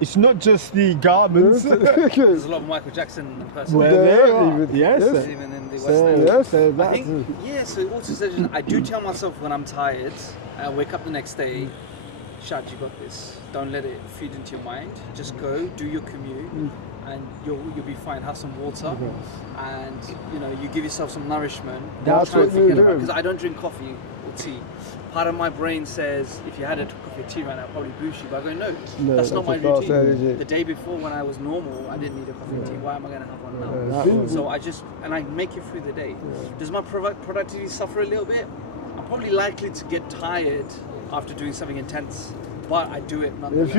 it's not just the garments. There's a lot of Michael Jackson impersonators. Where Yeah, they are. even- Yes. yes. Even in the West So, End. Yes. so I that's think, yeah, so autosuggestion, I do tell myself when I'm tired, I wake up the next day, Shad, you got this. Don't let it feed into your mind. Just go, do your commute, and you'll be fine. Have some water, and you give yourself some nourishment. That's Try and what you forget do. about because I don't drink coffee or tea. Part of my brain says if you had a coffee or tea right now, it'd probably boost you. But I go, no, that's not my that's a false routine. energy. The day before when I was normal, I didn't need a coffee or tea. Why am I going to have one now? Yeah. So I make it through the day. Does my productivity suffer a little bit? I'm probably likely to get tired after doing something intense, but I do it nonetheless. If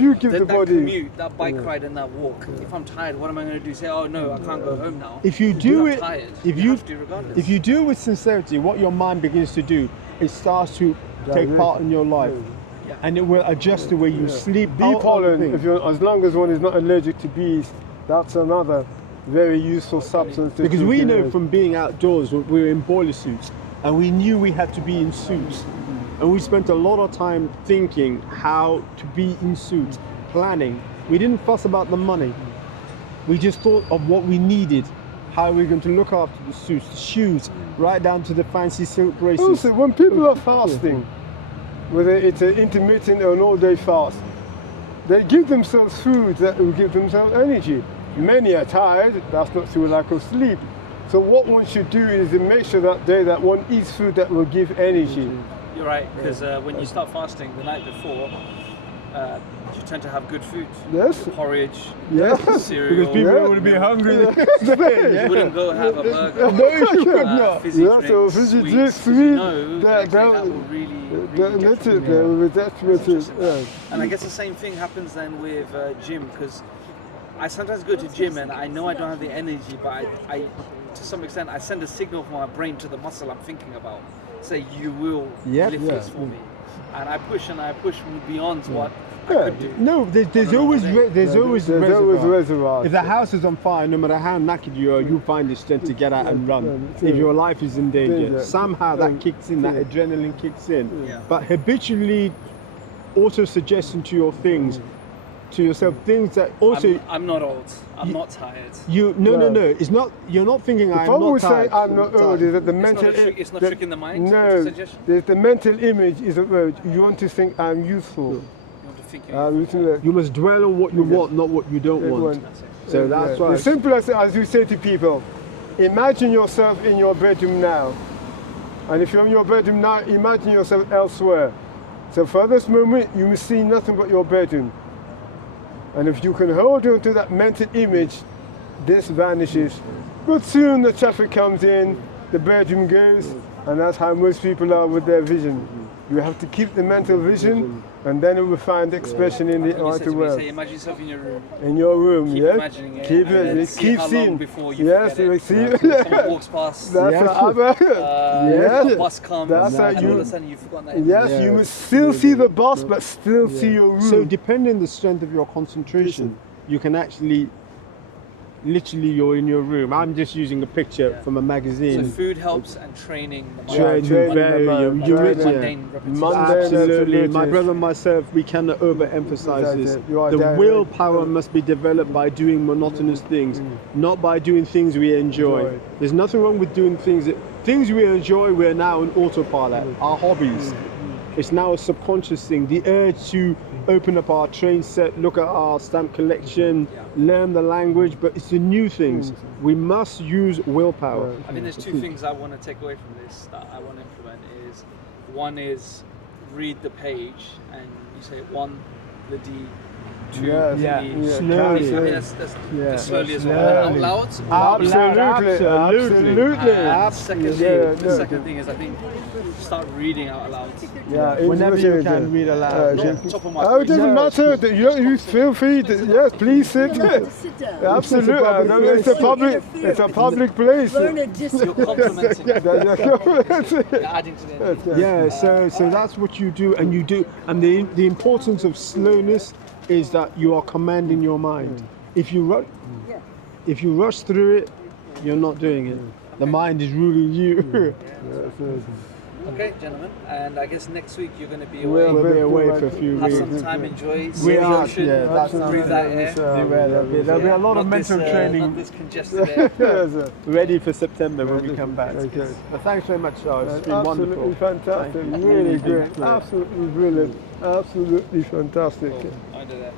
you give the that body, commute, that bike ride and that walk, if I'm tired, what am I going to do? Say, oh no, I can't go home now. if you do I'm it, tired. if you you have to regardless. if you do it with sincerity, what your mind begins to do, it starts to take part in your life, Yeah. and it will adjust the way you sleep. bee out of pollen, things. as long as one is not allergic to bees, that's another very useful substance. that Because you we can know have. from being outdoors, we were in boiler suits, and we knew we had to be in suits. And we spent a lot of time thinking how to be in suits, planning. We didn't fuss about the money. We just thought of what we needed, how we were going to look after the suits, the shoes, right down to the fancy silk braces. Also, when people are fasting, whether it's an intermittent or an all-day fast, they give themselves food that will give themselves energy. Many are tired, that's not through lack of sleep. So what one should do is to make sure that day that one eats food that will give energy. You're right, because when you start fasting the night before, you tend to have good food. Yes. Porridge, Yes. cereal. Because people Yeah. would be hungry. You wouldn't go have a burger. No, you could not. Fizzy Yeah, drinks, so fizzy sweets, drinks, 'cause sweet, you know that- actually that- that will really That's get it, you. that's what it, yeah. And I guess the same thing happens then with gym, because I sometimes go to gym and I know I don't have the energy, but I to some extent, I send a signal from my brain to the muscle I'm thinking about. Say, you will Yep. lift this for me. And I push beyond what I Yeah. could do. No, there's know always what there's always There's always reservoir. reservoirs. If the house is on fire, no matter how knackered you are, you find the strength to get out and run. Yeah. If your life is in danger, Danger. somehow that kicks in, that adrenaline kicks in. Yeah. But habitually auto-suggesting to your things, to yourself, things that also I'm not old. I'm not tired. no, No. it's not. You're not thinking I'm Problem not with saying tired. I'm not old is that the It's mental not, it's not tricking the mind. No, Auto-suggestion. the mental image is a word. You want to think I'm useful. You want to think I'm useful. You must dwell on what you want, not what you don't want. Everyone- So that's yeah. why. It's simple as you say to people, imagine yourself in your bedroom now. And if you're in your bedroom now, imagine yourself elsewhere. So for this moment, you will see nothing but your bedroom. And if you can hold on to that mental image, this vanishes. But soon the traffic comes in, the bedroom goes, and that's how most people are with their vision. You have to keep the mental vision, and then it will find expression in the When you said outer to me, world. say, imagine yourself in your room. In your room, Keep yes. imagining it. Keep and then it. see Keep how long seeing. before you Yes, forget it. see. Someone walks past. That's Yes. yes. A bus comes. That's how and you- all of a sudden you've forgotten that. Yes, Yeah. you must still see the bus, but still see your room. So depending the strength of your concentration, you can actually, literally, you're in your room. I'm just using a picture Yeah. from a So magazine. food helps and training the mind. Training, training very, the mind, you training. really- Mundane repetition. Mundane. Absolutely. My Absolutely. brother and myself, we cannot overemphasize That's this. it. You are The direct. willpower must be developed by doing monotonous things, not by doing things we enjoy. Enjoy. There's nothing wrong with doing things we enjoy. We're now on autopilot. Our hobbies. It's now a subconscious thing. The urge to open up our train set, look at our stamp collection, learn the language, but it's the new things. We must use willpower. I think there's two things I want to take away from this that I want to implement is one is read the page and you say one, the D, two, Yes. Yeah. the Slowly. I mean, that's slowly as well. Out Slowly. loud. Absolutely, Absolutely. absolutely. And secondly, Yeah, the no. second thing is I think start reading out loud. Yeah, Whenever you it's- can, read aloud. Not top of my Oh, it voice. doesn't matter. You feel free. Yes, please sit. Sit down. Absolutely. It's a public. It's a public place. Learn a You're discipline. complimenting. You're adding to the energy. Yeah, so that's what you do, and the importance of slowness is that you are commanding your mind. If you run, if you rush through it, you're not doing it. The mind is ruling you. Okay, gentlemen, and I guess next week you're going to be away. We'll be away for a few Have weeks. some time, enjoy, see We the are, ocean, yeah, that sounds breathe that air. There'll be a lot of Not this, mental training not this congested air. Yes, sir. ready for September when we come back. Okay. But thanks very much, Charles. It's been Absolutely wonderful. fantastic, Thank you. really Really great, great. absolutely brilliant, absolutely fantastic. I do that.